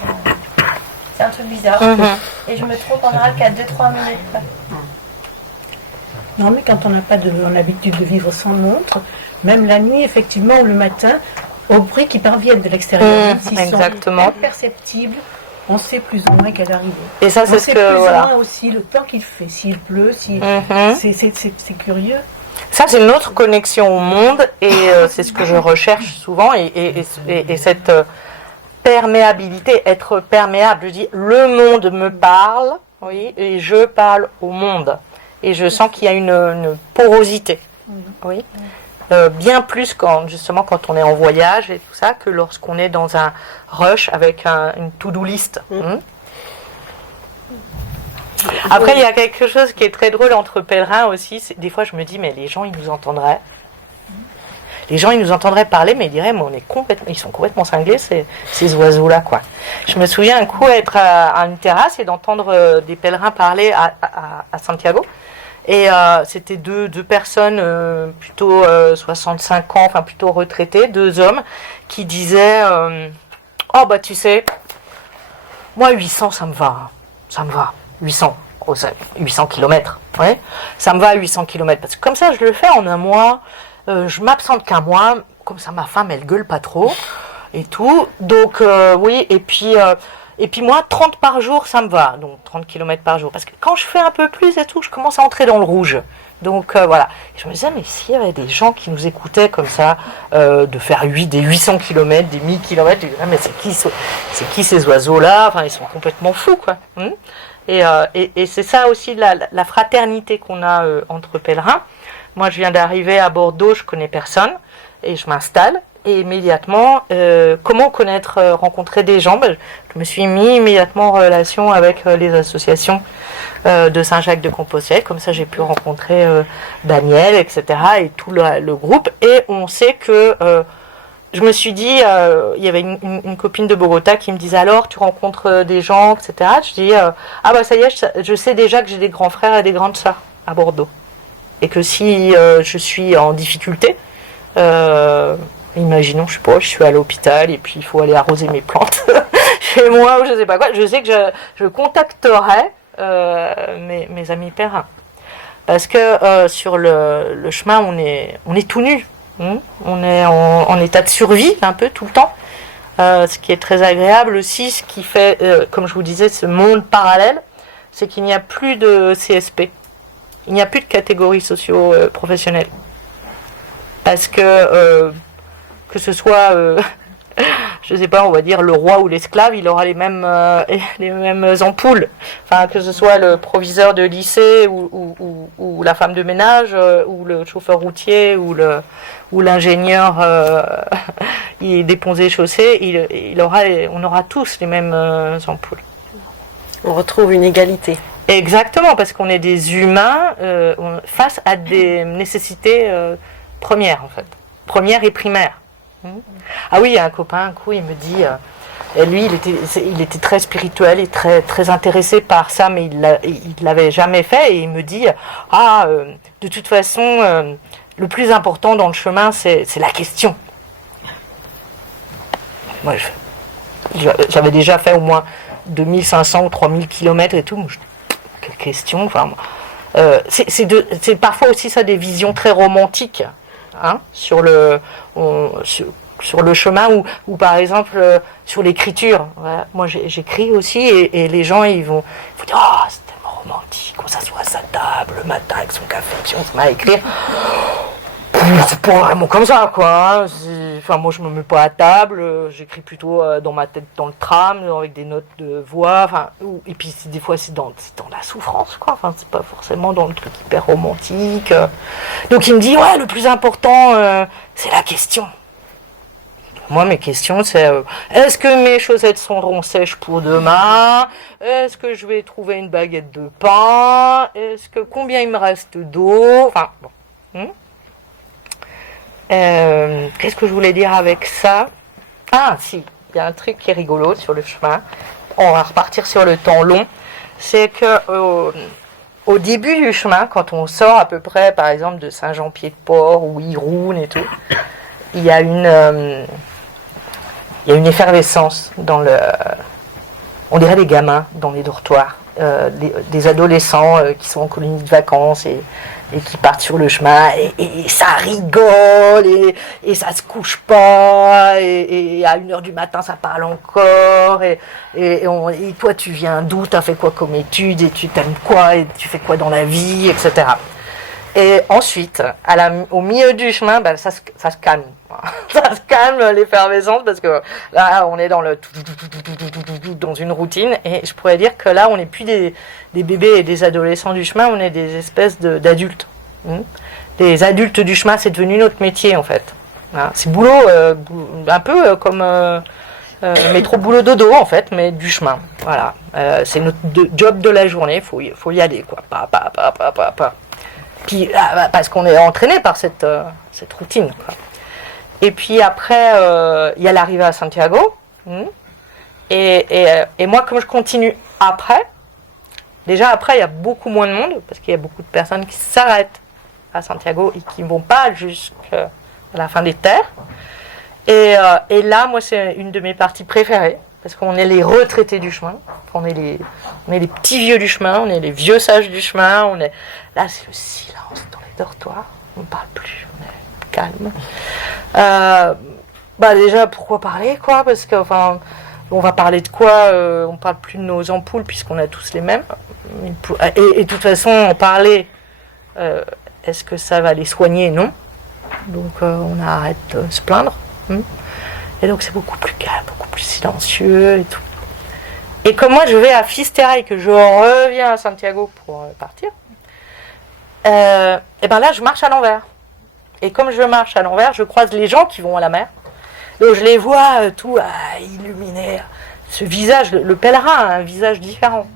C'est un truc bizarre. Et je me trompe en général qu'à 2-3 minutes. Non, mais quand on n'a pas l'habitude de vivre sans montre, même la nuit, effectivement, ou le matin, au bruit qui parviennent de l'extérieur, s'ils exactement. sont imperceptibles, on sait plus ou moins quelle arrivée. Et ça, c'est On ce sait que plus voilà. ou moins aussi le temps qu'il fait, s'il pleut, c'est curieux. Ça, c'est une autre connexion au monde et c'est ce que je recherche souvent et cette perméabilité, être perméable. Je dis, le monde me parle, oui, et je parle au monde. Et je sens qu'il y a une porosité, oui. Bien plus justement quand on est en voyage et tout ça que lorsqu'on est dans un rush avec une to-do list. Après, il y a quelque chose qui est très drôle entre pèlerins aussi. Des fois, je me dis, mais les gens, ils nous entendraient. Les gens, ils nous entendraient parler, mais ils diraient, mais ils sont complètement cinglés, ces oiseaux-là, quoi. Je me souviens un coup être à une terrasse et d'entendre des pèlerins parler à Santiago. Et c'était deux personnes plutôt 65 ans, enfin plutôt retraitées, deux hommes, qui disaient oh bah tu sais, moi 800 ça me va, 800 kilomètres, ouais, ça me va à 800 kilomètres, parce que comme ça je le fais en un mois, je m'absente qu'un mois, comme ça ma femme elle gueule pas trop, et tout, donc oui, et puis moi, 30 par jour, ça me va. Donc 30 km par jour. Parce que quand je fais un peu plus et tout, je commence à entrer dans le rouge. Donc voilà. Et je me disais, mais s'il y avait des gens qui nous écoutaient comme ça, de faire des 800 km, des 1000 km, je disais, mais c'est qui ces oiseaux-là? Enfin, ils sont complètement fous, quoi. Et c'est ça aussi la fraternité qu'on a entre pèlerins. Moi, je viens d'arriver à Bordeaux, je connais personne. Et je m'installe. Et immédiatement, comment rencontrer des gens? Je me suis mis immédiatement en relation avec les associations de Saint-Jacques-de-Compostelle. Comme ça, j'ai pu rencontrer Daniel, etc. et tout le groupe. Et on sait que... je me suis dit, il y avait une copine de Bogota qui me disait, alors, tu rencontres des gens, etc. Je dis, ah bah ça y est, je sais déjà que j'ai des grands frères et des grandes sœurs à Bordeaux. Et que si je suis en difficulté... imaginons, je sais pas, je suis à l'hôpital et puis il faut aller arroser mes plantes chez moi ou je sais pas quoi. Je sais que je contacterai mes amis pèlerins. Parce que sur le chemin, on est tout nu. On est en état de survie un peu tout le temps. Ce qui est très agréable aussi, ce qui fait, comme je vous disais, ce monde parallèle, c'est qu'il n'y a plus de CSP. Il n'y a plus de catégories socio-professionnelles. Parce que ce soit, je sais pas, on va dire le roi ou l'esclave, il aura les mêmes ampoules. Enfin, que ce soit le proviseur de lycée ou la femme de ménage ou le chauffeur routier ou l'ingénieur des ponts et chaussées, on aura tous les mêmes ampoules. On retrouve une égalité. Exactement, parce qu'on est des humains face à des nécessités premières, en fait. Premières et primaires. Ah oui, il y a un copain, un coup, il me dit... lui, il était très spirituel et très, très intéressé par ça, mais il l'avait jamais fait. Et il me dit, de toute façon, le plus important dans le chemin, c'est la question. Moi, j'avais déjà fait au moins 2500 ou 3000 kilomètres et tout. Quelle question, enfin... c'est parfois aussi ça des visions très romantiques, hein, sur le chemin ou par exemple sur l'écriture. Voilà. Moi j'écris aussi et les gens ils vont dire oh c'est tellement romantique, on s'assoit à sa table le matin avec son café puis on se met à écrire. C'est pas vraiment comme ça quoi. Enfin moi je me mets pas à table, j'écris plutôt dans ma tête dans le tram avec des notes de voix. Enfin et puis des fois c'est dans la souffrance quoi. Enfin c'est pas forcément dans le truc hyper romantique. Donc il me dit ouais le plus important c'est la question. Moi mes questions c'est est-ce que mes chaussettes seront sèches pour demain? Est-ce que je vais trouver une baguette de pain? Combien il me reste d'eau? Enfin bon. Qu'est-ce que je voulais dire avec ça? Ah si, il y a un truc qui est rigolo sur le chemin. On va repartir sur le temps long. C'est que au début du chemin, quand on sort à peu près, par exemple, de Saint-Jean-Pied-de-Port ou Irun et tout, il y a une effervescence dans on dirait des gamins dans les dortoirs, des adolescents qui sont en colonie de vacances et et qui partent sur le chemin et ça rigole et ça se couche pas et à 1h du matin ça parle encore et toi tu viens d'où, t'as fait quoi comme études et tu t'aimes quoi et tu fais quoi dans la vie, etc. Et ensuite, au milieu du chemin, ça se calme. Ça se calme l'effervescence parce que là, on est dans une routine. Et je pourrais dire que là, on n'est plus des bébés et des adolescents du chemin, on est des espèces d'adultes. Les adultes du chemin, c'est devenu notre métier en fait. C'est boulot, un peu comme métro boulot dodo en fait, mais du chemin. Voilà, c'est notre job de la journée. Faut y aller quoi. Pa. Puis, parce qu'on est entraîné par cette routine. Quoi. Et puis après, il y a l'arrivée à Santiago. Et moi, comme je continue après, déjà après, il y a beaucoup moins de monde, parce qu'il y a beaucoup de personnes qui s'arrêtent à Santiago et qui ne vont pas jusqu'à la fin des terres. Et là, moi, c'est une de mes parties préférées, parce qu'on est les retraités du chemin, on est les petits vieux du chemin, on est les vieux sages du chemin, là, c'est le silence dans les dortoirs, on ne parle plus, on est calme. Déjà, pourquoi parler, quoi, parce que, enfin, on va parler de quoi, on ne parle plus de nos ampoules, puisqu'on a tous les mêmes, et de toute façon, en parler, est-ce que ça va les soigner? Non. Donc, on arrête de se plaindre. Et donc c'est beaucoup plus calme, beaucoup plus silencieux et tout. Et comme moi je vais à Fisterra et que je reviens à Santiago pour partir, et ben là je marche à l'envers. Et comme je marche à l'envers, je croise les gens qui vont à la mer. Donc je les vois tout illuminés. Ce visage, le pèlerin a un visage différent.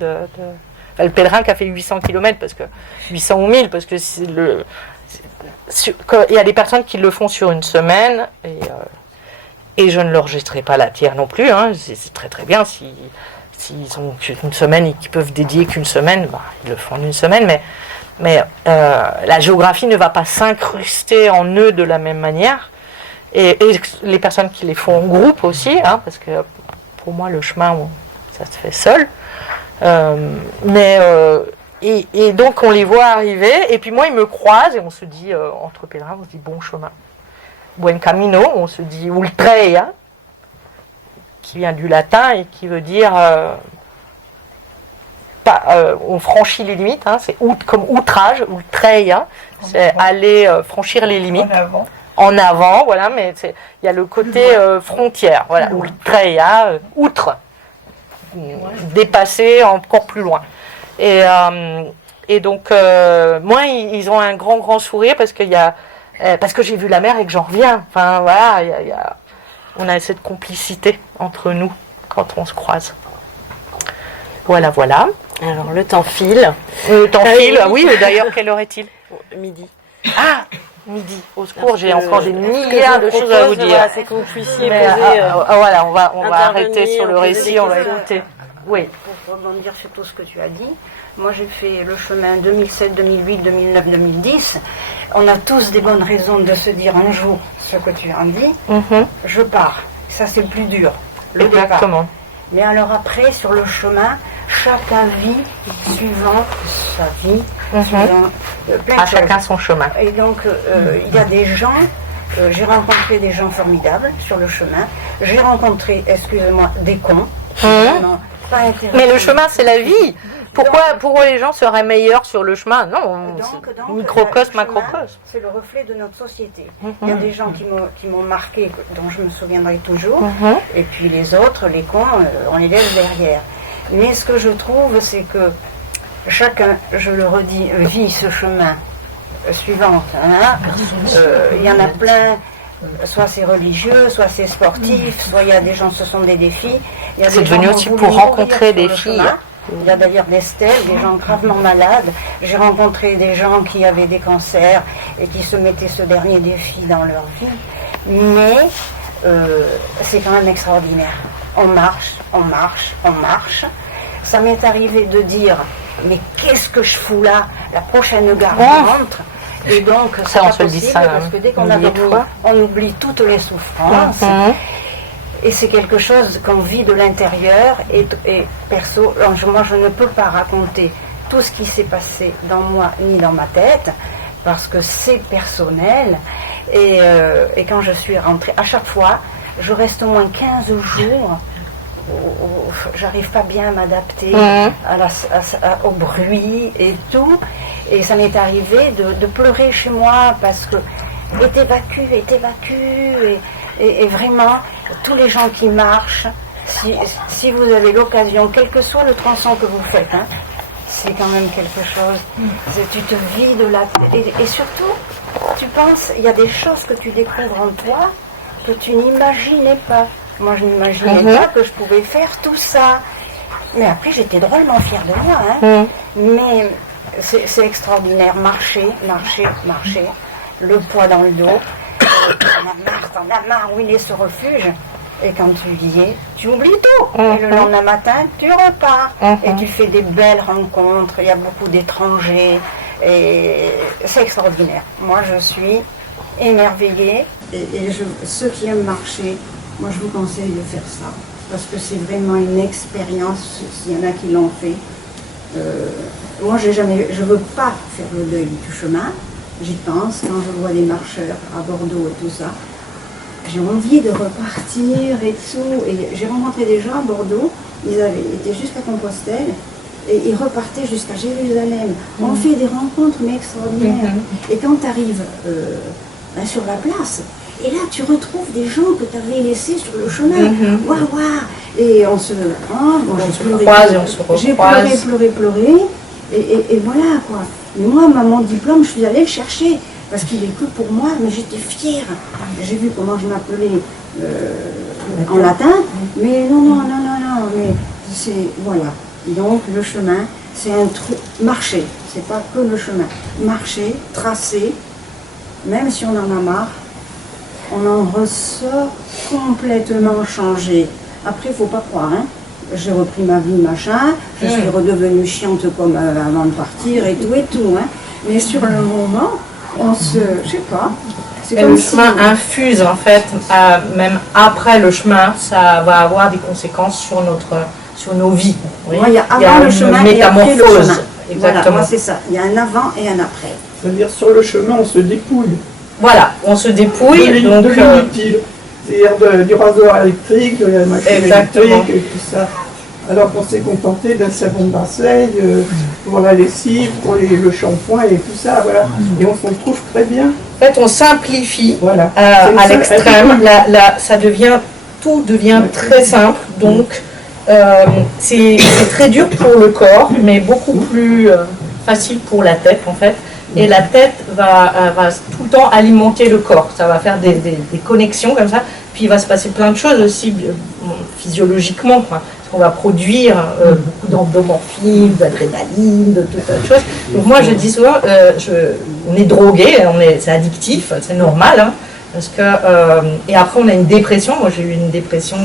Le pèlerin qui a fait 800 km, parce que 800 ou 1000, parce que il y a des personnes qui le font sur une semaine et je ne leur jetterai pas la pierre non plus. C'est très très bien s'ils ont une semaine et qu'ils peuvent dédier qu'une semaine, ils le font en une semaine. Mais la géographie ne va pas s'incruster en eux de la même manière. Et les personnes qui les font en groupe aussi, parce que pour moi le chemin ça se fait seul. Et donc on les voit arriver, et puis moi ils me croisent, et on se dit, entre pèlerins, on se dit bon chemin. Buen camino, on se dit ultreia, qui vient du latin et qui veut dire, on franchit les limites, c'est comme outrage, ultreia, c'est aller franchir les limites. En avant, voilà, mais il y a le côté frontière, voilà, ultreia, outre, dépasser encore plus loin. Et donc, moi, ils ont un grand sourire parce que j'ai vu la mer et que j'en reviens. Enfin, voilà, on a cette complicité entre nous quand on se croise. Voilà. Alors, le temps file. Oui, d'ailleurs, quelle heure est-il? Midi. Ah, midi, au secours, j'ai encore des milliards de choses à vous dire. Voilà, c'est que vous puissiez poser... voilà, on va arrêter sur le récit, on va écouter. Oui. Pour rebondir sur tout ce que tu as dit, moi j'ai fait le chemin 2007, 2008, 2009, 2010. On a tous des bonnes raisons de se dire un jour ce que tu en dis. Je pars. Ça c'est le plus dur. Le Exactement. départ. Mais alors après, sur le chemin, chacun vit suivant sa vie, suivant plein de choses. Chacun son chemin. Et donc, il y a des gens, j'ai rencontré des gens formidables sur le chemin. J'ai rencontré, excusez-moi, des cons. Non, pas intéressants. Mais le chemin, c'est la vie. Pourquoi les gens seraient meilleurs sur le chemin? Non, c'est microcosme, macrocosme. C'est le reflet de notre société. Il y a des gens qui m'ont marqué, dont je me souviendrai toujours, et puis les autres, les cons, on les laisse derrière. Mais ce que je trouve, c'est que chacun, je le redis, vit ce chemin suivant. Il y en a plein. Soit c'est religieux, soit c'est sportif, soit il y a des gens, ce sont des défis. C'est devenu aussi pour rencontrer des filles. Il y a d'ailleurs des stèles, des gens gravement malades. J'ai rencontré des gens qui avaient des cancers et qui se mettaient ce dernier défi dans leur vie. Mais c'est quand même extraordinaire. On marche. Ça m'est arrivé de dire, mais qu'est-ce que je fous là? La prochaine gare rentre. Et donc, ça, on se le dit ça. Parce que dès qu'on a on oublie toutes les souffrances. Et c'est quelque chose qu'on vit de l'intérieur. Et perso, moi, je ne peux pas raconter tout ce qui s'est passé dans moi ni dans ma tête, parce que c'est personnel. Et quand je suis rentrée, à chaque fois, je reste au moins 15 jours où j'arrive pas bien à m'adapter au bruit et tout. Et ça m'est arrivé de pleurer chez moi parce que est évacué. Et vraiment, tous les gens qui marchent, si vous avez l'occasion, quel que soit le tronçon que vous faites, hein, c'est quand même quelque chose. Tu te vides la tête. Et surtout, tu penses, il y a des choses que tu découvres en toi que tu n'imaginais pas. Moi, je n'imaginais pas que je pouvais faire tout ça. Mais après, j'étais drôlement fière de moi. Hein. Mais c'est extraordinaire. Marcher. Le poids dans le dos. T'en as marre, où il est ce refuge. Et quand tu y es, tu oublies tout. Et le lendemain matin, tu repars. Et tu fais des belles rencontres. Il y a beaucoup d'étrangers. Et c'est extraordinaire. Moi, je suis émerveillée. Et ceux qui aiment marcher, moi, je vous conseille de faire ça. Parce que c'est vraiment une expérience, s'il y en a qui l'ont fait. Moi, je ne veux pas faire le deuil du chemin. J'y pense quand je vois des marcheurs à Bordeaux et tout ça. J'ai envie de repartir et tout. Et j'ai rencontré des gens à Bordeaux, ils étaient jusqu'à Compostelle et ils repartaient jusqu'à Jérusalem. On fait des rencontres mais extraordinaires. Et quand tu arrives sur la place, et là tu retrouves des gens que tu avais laissés sur le chemin. Waouh. Et on se prend, j'ai pleuré. Et voilà quoi. Mais moi, mon diplôme, je suis allée le chercher. Parce qu'il est que pour moi, mais j'étais fière. J'ai vu comment je m'appelais en latin, mais non, mais c'est, voilà. Donc le chemin, c'est un truc, marcher, c'est pas que le chemin. Marcher, tracer, même si on en a marre, on en ressort complètement changé. Après, il ne faut pas croire, hein. J'ai repris ma vie, machin, je suis redevenue chiante comme avant de partir et tout, hein. Mais sur le moment, je sais pas. Et le chemin infuse en fait, même après le chemin, ça va avoir des conséquences sur nos vies. Oui. Il y a avant le chemin et après le chemin. Exactement. Voilà, moi c'est ça. Il y a un avant et un après. C'est-à-dire sur le chemin, on se dépouille. Voilà, on se dépouille. De l'inutile. C'est-à-dire du rasoir électrique, de la machine électrique et tout ça. Alors qu'on s'est contenté d'un savon de Marseille pour la lessive, pour le shampoing et tout ça, voilà. Et on s'en trouve très bien. En fait, on simplifie voilà. À l'extrême. Tout devient très simple. Donc, c'est très dur pour le corps, mais beaucoup plus facile pour la tête, en fait. Et la tête va tout le temps alimenter le corps. Ça va faire des connexions comme ça. Puis il va se passer plein de choses aussi physiologiquement, quoi. On va produire beaucoup d'endorphines, d'adrénaline, de toutes sortes de choses. Donc moi je dis souvent, on est drogué, c'est addictif, c'est normal, hein, parce que et après on a une dépression. Moi j'ai eu une dépression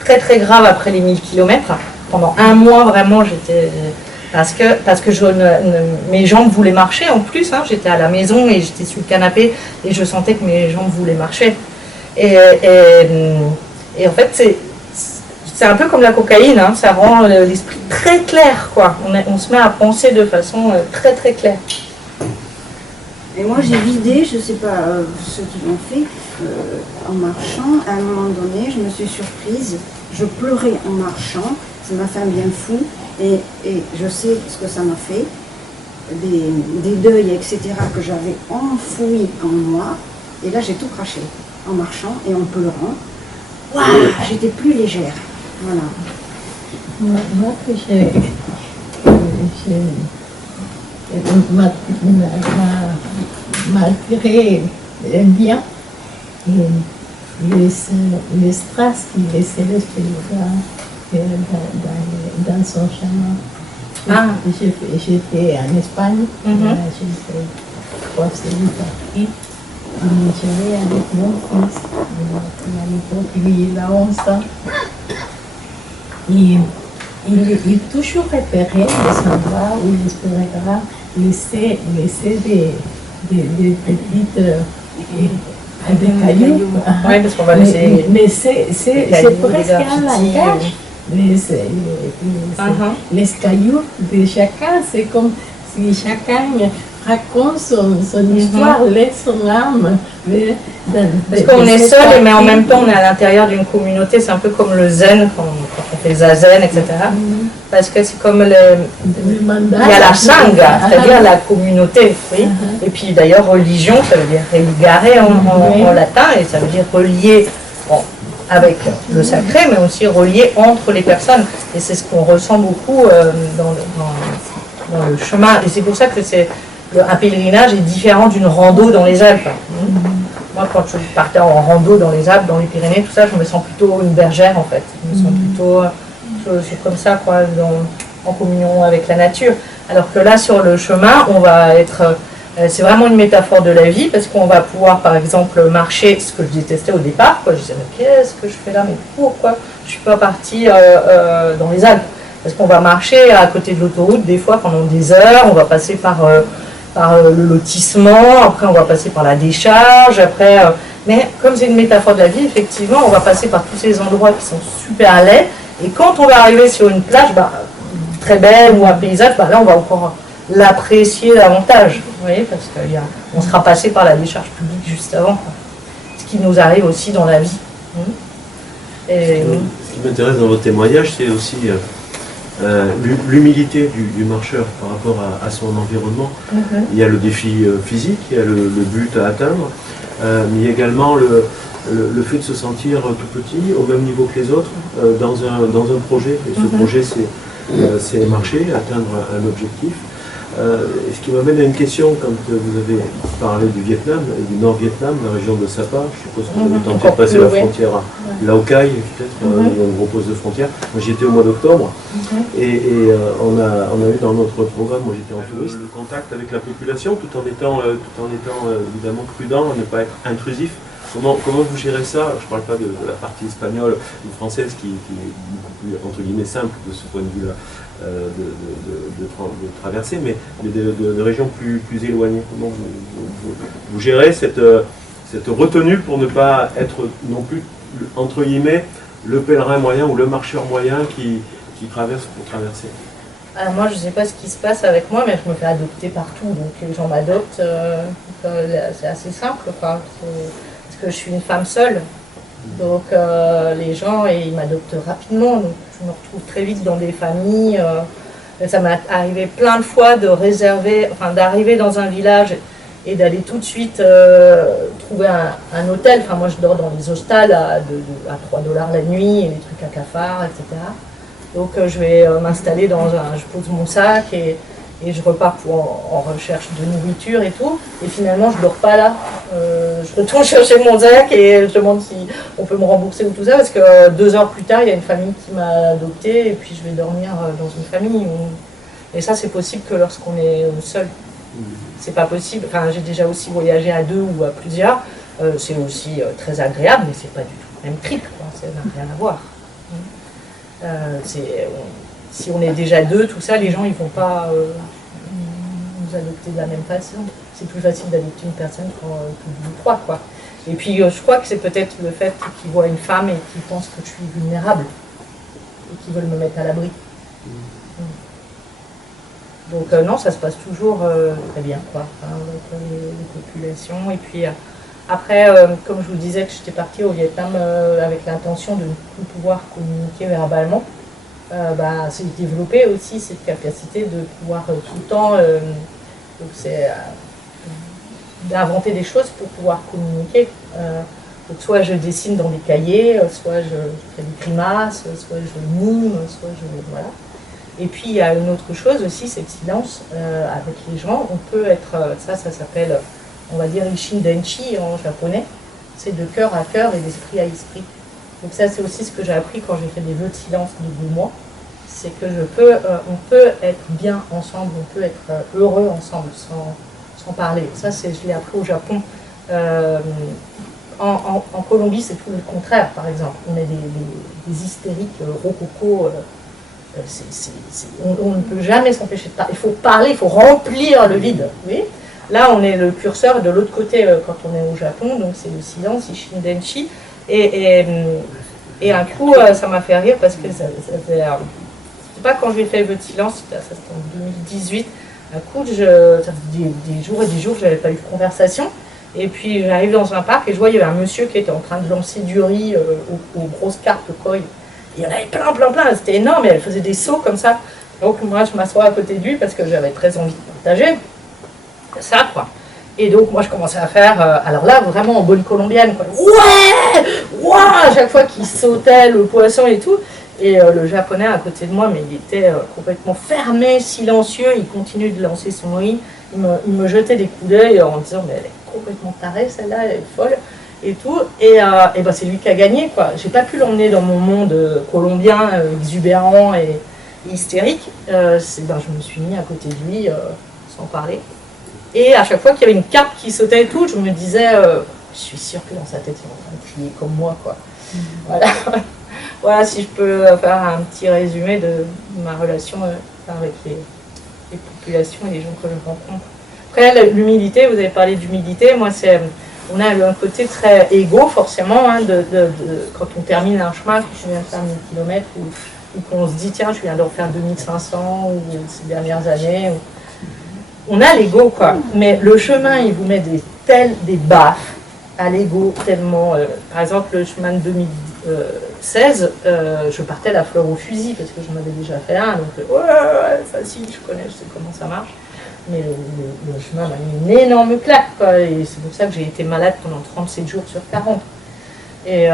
très très grave après les 1000 km. Pendant un mois vraiment j'étais parce que mes jambes voulaient marcher en plus. Hein, j'étais à la maison et j'étais sur le canapé et je sentais que mes jambes voulaient marcher. Et en fait c'est un peu comme la cocaïne, hein, ça rend l'esprit très clair, quoi. On se met à penser de façon très très claire. Et moi j'ai vidé, je ne sais pas ceux qui l'ont fait, en marchant, à un moment donné, je me suis surprise, je pleurais en marchant, ça m'a fait un bien fou, et je sais ce que ça m'a fait, des deuils, etc., que j'avais enfouis en moi, et là j'ai tout craché, en marchant et en pleurant. Waouh, j'étais plus légère. Voilà. Moi que malgré bien le stress qu'il laissait dans son chemin. J'étais en Espagne, j'ai fait 3 séries par ici. J'allais avec mon fils, à l'époque il a 11 ans. Il toujours repérait les endroits où il espérait laisser des petites des cailloux. Oui, parce qu'on va laisser. Mais c'est presque un langage. les cailloux de chacun, c'est comme si chacun raconte son histoire, laisse son âme. Parce qu'on est seul, mais en même temps on est à l'intérieur d'une communauté, c'est un peu comme le zen, quand on fait le zazen, etc. Parce que c'est comme il y a la sangha, c'est-à-dire la communauté, oui. Et puis d'ailleurs religion, ça veut dire religare en latin, et ça veut dire relier avec le sacré, mais aussi relier entre les personnes. Et c'est ce qu'on ressent beaucoup dans le chemin. Et c'est pour ça que un pèlerinage est différent d'une rando dans les Alpes. Moi, quand je partais en rando dans les Alpes, dans les Pyrénées, tout ça, je me sens plutôt une bergère en fait. Je me sens plutôt, je suis comme ça, quoi, en communion avec la nature. Alors que là, sur le chemin, on va être, c'est vraiment une métaphore de la vie, parce qu'on va pouvoir, par exemple, marcher, ce que je détestais au départ, quoi. Je disais, mais qu'est-ce que je fais là, mais pourquoi je suis pas partie dans les Alpes? Parce qu'on va marcher à côté de l'autoroute, des fois pendant des heures, on va passer par le lotissement, après on va passer par la décharge, après... mais comme c'est une métaphore de la vie, effectivement, on va passer par tous ces endroits qui sont super laids, et quand on va arriver sur une plage, très belle, ou un paysage, là on va encore l'apprécier davantage, vous voyez, parce qu'on sera passé par la décharge publique juste avant, quoi. Ce qui nous arrive aussi dans la vie. Et... Ce qui m'intéresse dans votre témoignage, c'est aussi... l'humilité du marcheur par rapport à son environnement. Il y a le défi physique, il y a le but à atteindre, mais il y a également le fait de se sentir tout petit, au même niveau que les autres, dans un projet. Et ce projet, c'est marcher, atteindre un objectif. Ce qui m'amène à une question, quand vous avez parlé du Vietnam, et du Nord-Vietnam, la région de Sapa, je suppose que vous avez tenté de passer la frontière à Lao Cai, peut-être, un gros poste de frontière. Moi j'y étais au mois d'octobre, et on a eu dans notre programme, moi j'étais en touriste, le contact avec la population, tout en étant évidemment prudent, ne pas être intrusif. Comment vous gérez ça? Je ne parle pas de la partie espagnole ou française qui est beaucoup plus, entre guillemets, simple de ce point de vue-là, de traverser, mais de régions plus éloignées. Comment vous gérez cette retenue pour ne pas être non plus, entre guillemets, le pèlerin moyen ou le marcheur moyen qui traverse pour traverser? Alors moi, je ne sais pas ce qui se passe avec moi, mais je me fais adopter partout, donc les gens m'adoptent, c'est assez simple, quoi. Parce que je suis une femme seule, donc les gens, ils m'adoptent rapidement, donc je me retrouve très vite dans des familles. Ça m'est arrivé plein de fois d'arriver dans un village et d'aller tout de suite trouver un hôtel. Enfin, moi, je dors dans les hostals à $3 la nuit, et des trucs à cafards, etc. Donc je vais m'installer je pose mon sac et je repars en recherche de nourriture et tout. Et finalement, je ne dors pas là. Je retourne chercher mon sac et je demande si on peut me rembourser ou tout ça, parce que 2 heures plus tard, il y a une famille qui m'a adoptée et puis je vais dormir dans une famille. Et ça, c'est possible que lorsqu'on est seul. C'est pas possible. Enfin, j'ai déjà aussi voyagé à 2 ou à plusieurs. C'est aussi très agréable, mais c'est pas du tout le même trip, quoi. Ça n'a rien à voir. Si on est déjà 2, tout ça, les gens ils vont pas nous adopter de la même façon. C'est plus facile d'adopter une personne que 2 ou 3, quoi. Et puis je crois que c'est peut-être le fait qu'ils voient une femme et qu'ils pensent que je suis vulnérable et qu'ils veulent me mettre à l'abri. Donc non, ça se passe toujours très bien, quoi, avec les populations. Et puis après, comme je vous disais que j'étais partie au Vietnam avec l'intention de ne plus pouvoir communiquer verbalement, c'est développer aussi cette capacité de pouvoir tout le temps d'inventer des choses pour pouvoir communiquer. Donc soit je dessine dans des cahiers, soit je fais des grimaces, soit je mime, voilà. Et puis il y a une autre chose aussi, c'est le silence avec les gens. On peut être, ça s'appelle, on va dire Ishin Denchi en japonais, c'est de cœur à cœur et d'esprit à esprit. Donc ça c'est aussi ce que j'ai appris quand j'ai fait des vœux de silence de 2 mois, c'est que on peut être bien ensemble, on peut être heureux ensemble sans parler. Ça je l'ai appris au Japon. En Colombie c'est tout le contraire, par exemple. On est des hystériques rococo. On ne peut jamais s'empêcher de parler. Il faut parler, il faut remplir le vide. Oui. Là, on est le curseur de l'autre côté quand on est au Japon, donc c'est le silence, Ishin Denchi. Et Et un coup, ça m'a fait rire parce que c'était pas quand je lui ai fait le vœu de silence, ça c'était en 2018. Un coup, ça faisait des jours et des jours que j'avais pas eu de conversation. Et puis j'arrive dans un parc et je vois il y avait un monsieur qui était en train de lancer du riz aux grosses cartes koi. Il y en avait plein, c'était énorme et elle faisait des sauts comme ça. Donc moi je m'assois à côté de lui parce que j'avais très envie de partager ça, quoi. Et donc moi je commençais à faire, alors là vraiment en bonne colombienne, quoi. Ouais, à chaque fois qu'il sautait le poisson et tout. Et le japonais à côté de moi, mais il était complètement fermé, silencieux, il continuait de lancer son riz. Il me jetait des coups d'œil en disant mais elle est complètement tarée celle-là, elle est folle et tout. Et ben, c'est lui qui a gagné, quoi. J'ai pas pu l'emmener dans mon monde colombien, exubérant et hystérique. Ben, je me suis mis à côté de lui sans parler. Et à chaque fois qu'il y avait une carte qui sautait et tout, je me disais, je suis sûre que dans sa tête il est en train de crier comme moi, quoi. Voilà. Voilà, si je peux faire un petit résumé de ma relation avec les populations et les gens que je rencontre. Après, l'humilité, vous avez parlé d'humilité, moi on a un côté très égaux forcément, hein, quand on termine un chemin, que je viens de faire 1000 km, ou qu'on se dit tiens je viens de refaire 2500 ou ces dernières années, on a l'ego, quoi, mais le chemin il vous met des baffes à l'ego tellement, par exemple le chemin de 2016, je partais la fleur au fusil parce que j'en avais déjà fait un, donc ouais, facile, je connais, je sais comment ça marche. Mais le chemin m'a mis une énorme claque, quoi, et c'est pour ça que j'ai été malade pendant 37 jours sur 40. Et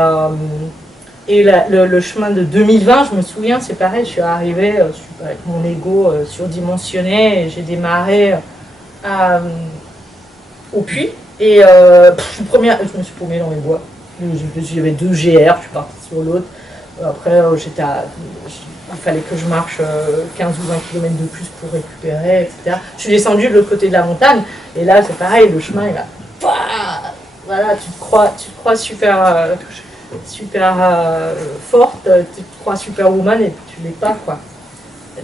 le chemin de 2020, je me souviens, c'est pareil, je suis arrivée avec mon ego surdimensionné, et j'ai démarré au puits, et je me suis paumée dans les bois. J'avais 2 GR, je suis partie sur l'autre. Après, il fallait que je marche 15 ou 20 km de plus pour récupérer, etc. Je suis descendue de l'autre côté de la montagne, et là, c'est pareil, le chemin, il va... Voilà, tu te crois super forte, tu te crois superwoman, et puis tu l'es pas, quoi.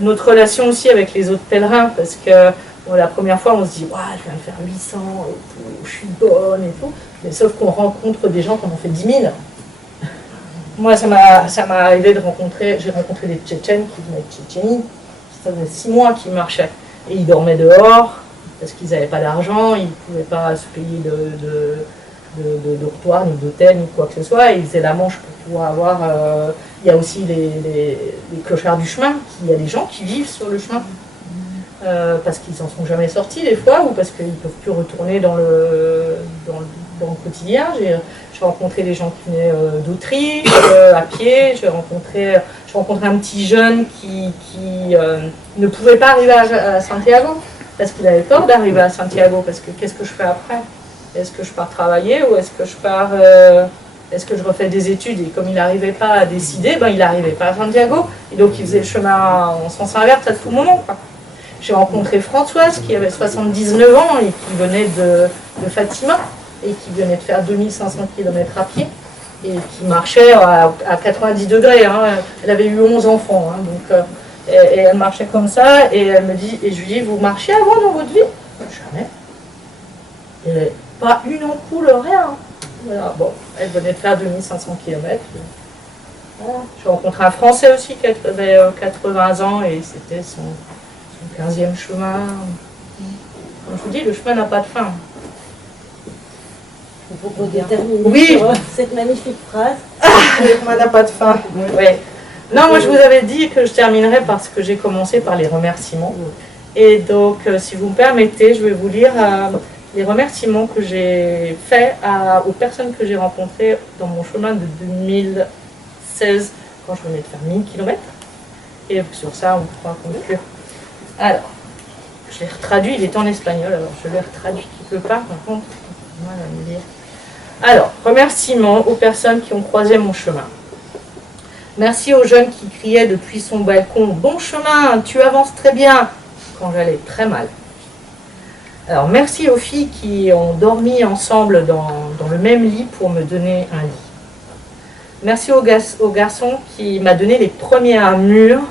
Notre relation aussi avec les autres pèlerins, parce que la première fois, on se dit, je viens de faire 800, et tout, je suis bonne, et tout. Mais sauf qu'on rencontre des gens qui en ont fait 10 000. Moi, ça m'est arrivé j'ai rencontré des Tchétchènes qui venaient de Tchétchénie. Ça faisait 6 mois qu'ils marchaient. Et ils dormaient dehors, parce qu'ils n'avaient pas d'argent, ils ne pouvaient pas se payer de dortoir, ni d'hôtel, ni quoi que ce soit. Et ils faisaient la manche pour pouvoir avoir... il y a aussi les clochards du chemin. Il y a des gens qui vivent sur le chemin. Parce qu'ils n'en sont jamais sortis des fois, ou parce qu'ils ne peuvent plus retourner dans le quotidien. J'ai rencontré des gens qui venaient d'Autriche, à pied. J'ai rencontré un petit jeune qui ne pouvait pas arriver à Santiago, parce qu'il avait peur d'arriver à Santiago, parce que qu'est-ce que je fais après? Est-ce que je pars travailler, ou est-ce que je refais des études? Et comme il n'arrivait pas à décider, il n'arrivait pas à Santiago, et donc il faisait le chemin en sens inverse à tout moment, quoi. J'ai rencontré Françoise qui avait 79 ans et qui venait de Fatima et qui venait de faire 2500 km à pied et qui marchait à 90 degrés. Hein. Elle avait eu 11 enfants, hein, donc, et elle marchait comme ça, et elle me dit, et je lui dis, vous marchiez avant dans votre vie? Jamais. Et pas une ampoule, rien. Voilà. Bon, elle venait de faire 2500 km. Voilà. J'ai rencontré un Français aussi qui avait 80 ans et c'était son 15e chemin. Comme je vous dis, le chemin n'a pas de fin. Il faut qu'on termine sur cette magnifique phrase. Le chemin n'a pas de fin. Oui. Non, moi je vous avais dit que je terminerais parce que j'ai commencé par les remerciements. Et donc, si vous me permettez, je vais vous lire les remerciements que j'ai faits aux personnes que j'ai rencontrées dans mon chemin de 2016, quand je venais de faire 1000 km. Et sur ça, on pourra conclure. Alors, je l'ai retraduit, il est en espagnol, alors je l'ai retraduit quelque part, par contre, voilà, me lire. Alors, remerciements aux personnes qui ont croisé mon chemin. Merci aux jeunes qui criaient depuis son balcon « Bon chemin, tu avances très bien !» quand j'allais très mal. Alors, merci aux filles qui ont dormi ensemble dans le même lit pour me donner un lit. Merci au garçon qui m'a donné les premiers murs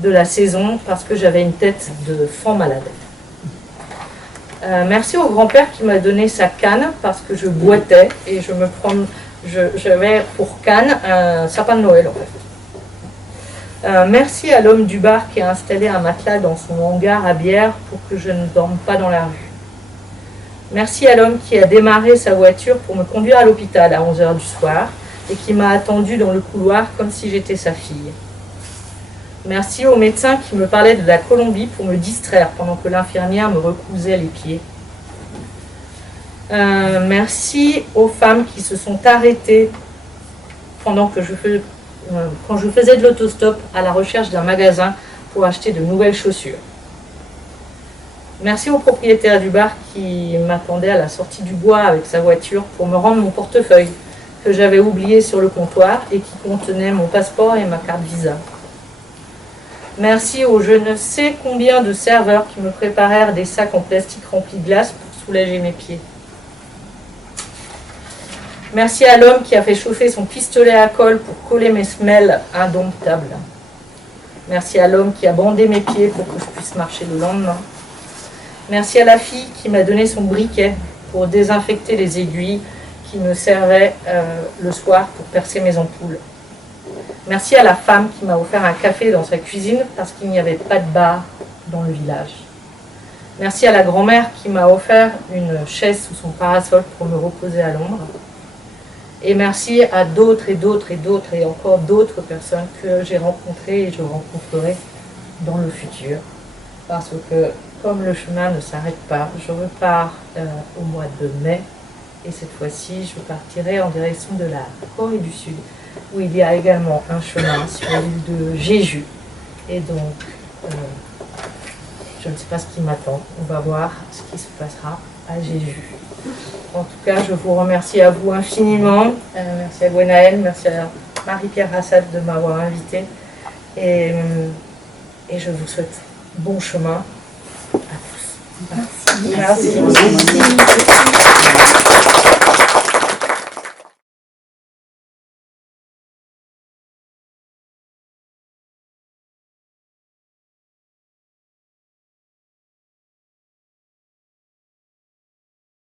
de la saison parce que j'avais une tête de fan malade. Merci au grand-père qui m'a donné sa canne parce que je boitais et je me j'avais pour Cannes un sapin de Noël en fait. Merci à l'homme du bar qui a installé un matelas dans son hangar à bière pour que je ne dorme pas dans la rue. Merci à l'homme qui a démarré sa voiture pour me conduire à l'hôpital à 11h du soir et qui m'a attendu dans le couloir comme si j'étais sa fille. Merci au médecin qui me parlait de la Colombie pour me distraire pendant que l'infirmière me recousait les pieds. Merci aux femmes qui se sont arrêtées pendant que quand je faisais de l'autostop à la recherche d'un magasin pour acheter de nouvelles chaussures. Merci au propriétaire du bar qui m'attendait à la sortie du bois avec sa voiture pour me rendre mon portefeuille que j'avais oublié sur le comptoir et qui contenait mon passeport et ma carte Visa. Merci aux je ne sais combien de serveurs qui me préparèrent des sacs en plastique remplis de glace pour soulager mes pieds. Merci à l'homme qui a fait chauffer son pistolet à colle pour coller mes semelles indomptables. Merci à l'homme qui a bandé mes pieds pour que je puisse marcher le lendemain. Merci à la fille qui m'a donné son briquet pour désinfecter les aiguilles qui me servaient le soir pour percer mes ampoules. Merci à la femme qui m'a offert un café dans sa cuisine parce qu'il n'y avait pas de bar dans le village. Merci à la grand-mère qui m'a offert une chaise sous son parasol pour me reposer à l'ombre. Et merci à d'autres et d'autres et d'autres et encore d'autres personnes que j'ai rencontrées et je rencontrerai dans le futur. Parce que comme le chemin ne s'arrête pas, je repars au mois de mai et cette fois-ci je partirai en direction de la Corée du Sud où il y a également un chemin sur l'île de Jeju. Et donc, je ne sais pas ce qui m'attend. On va voir ce qui se passera à Jeju. En tout cas, je vous remercie à vous infiniment. Merci à Gwenaëlle, merci à Marie-Pierre Rassad de m'avoir invité. Et je vous souhaite bon chemin à tous. Merci. Merci.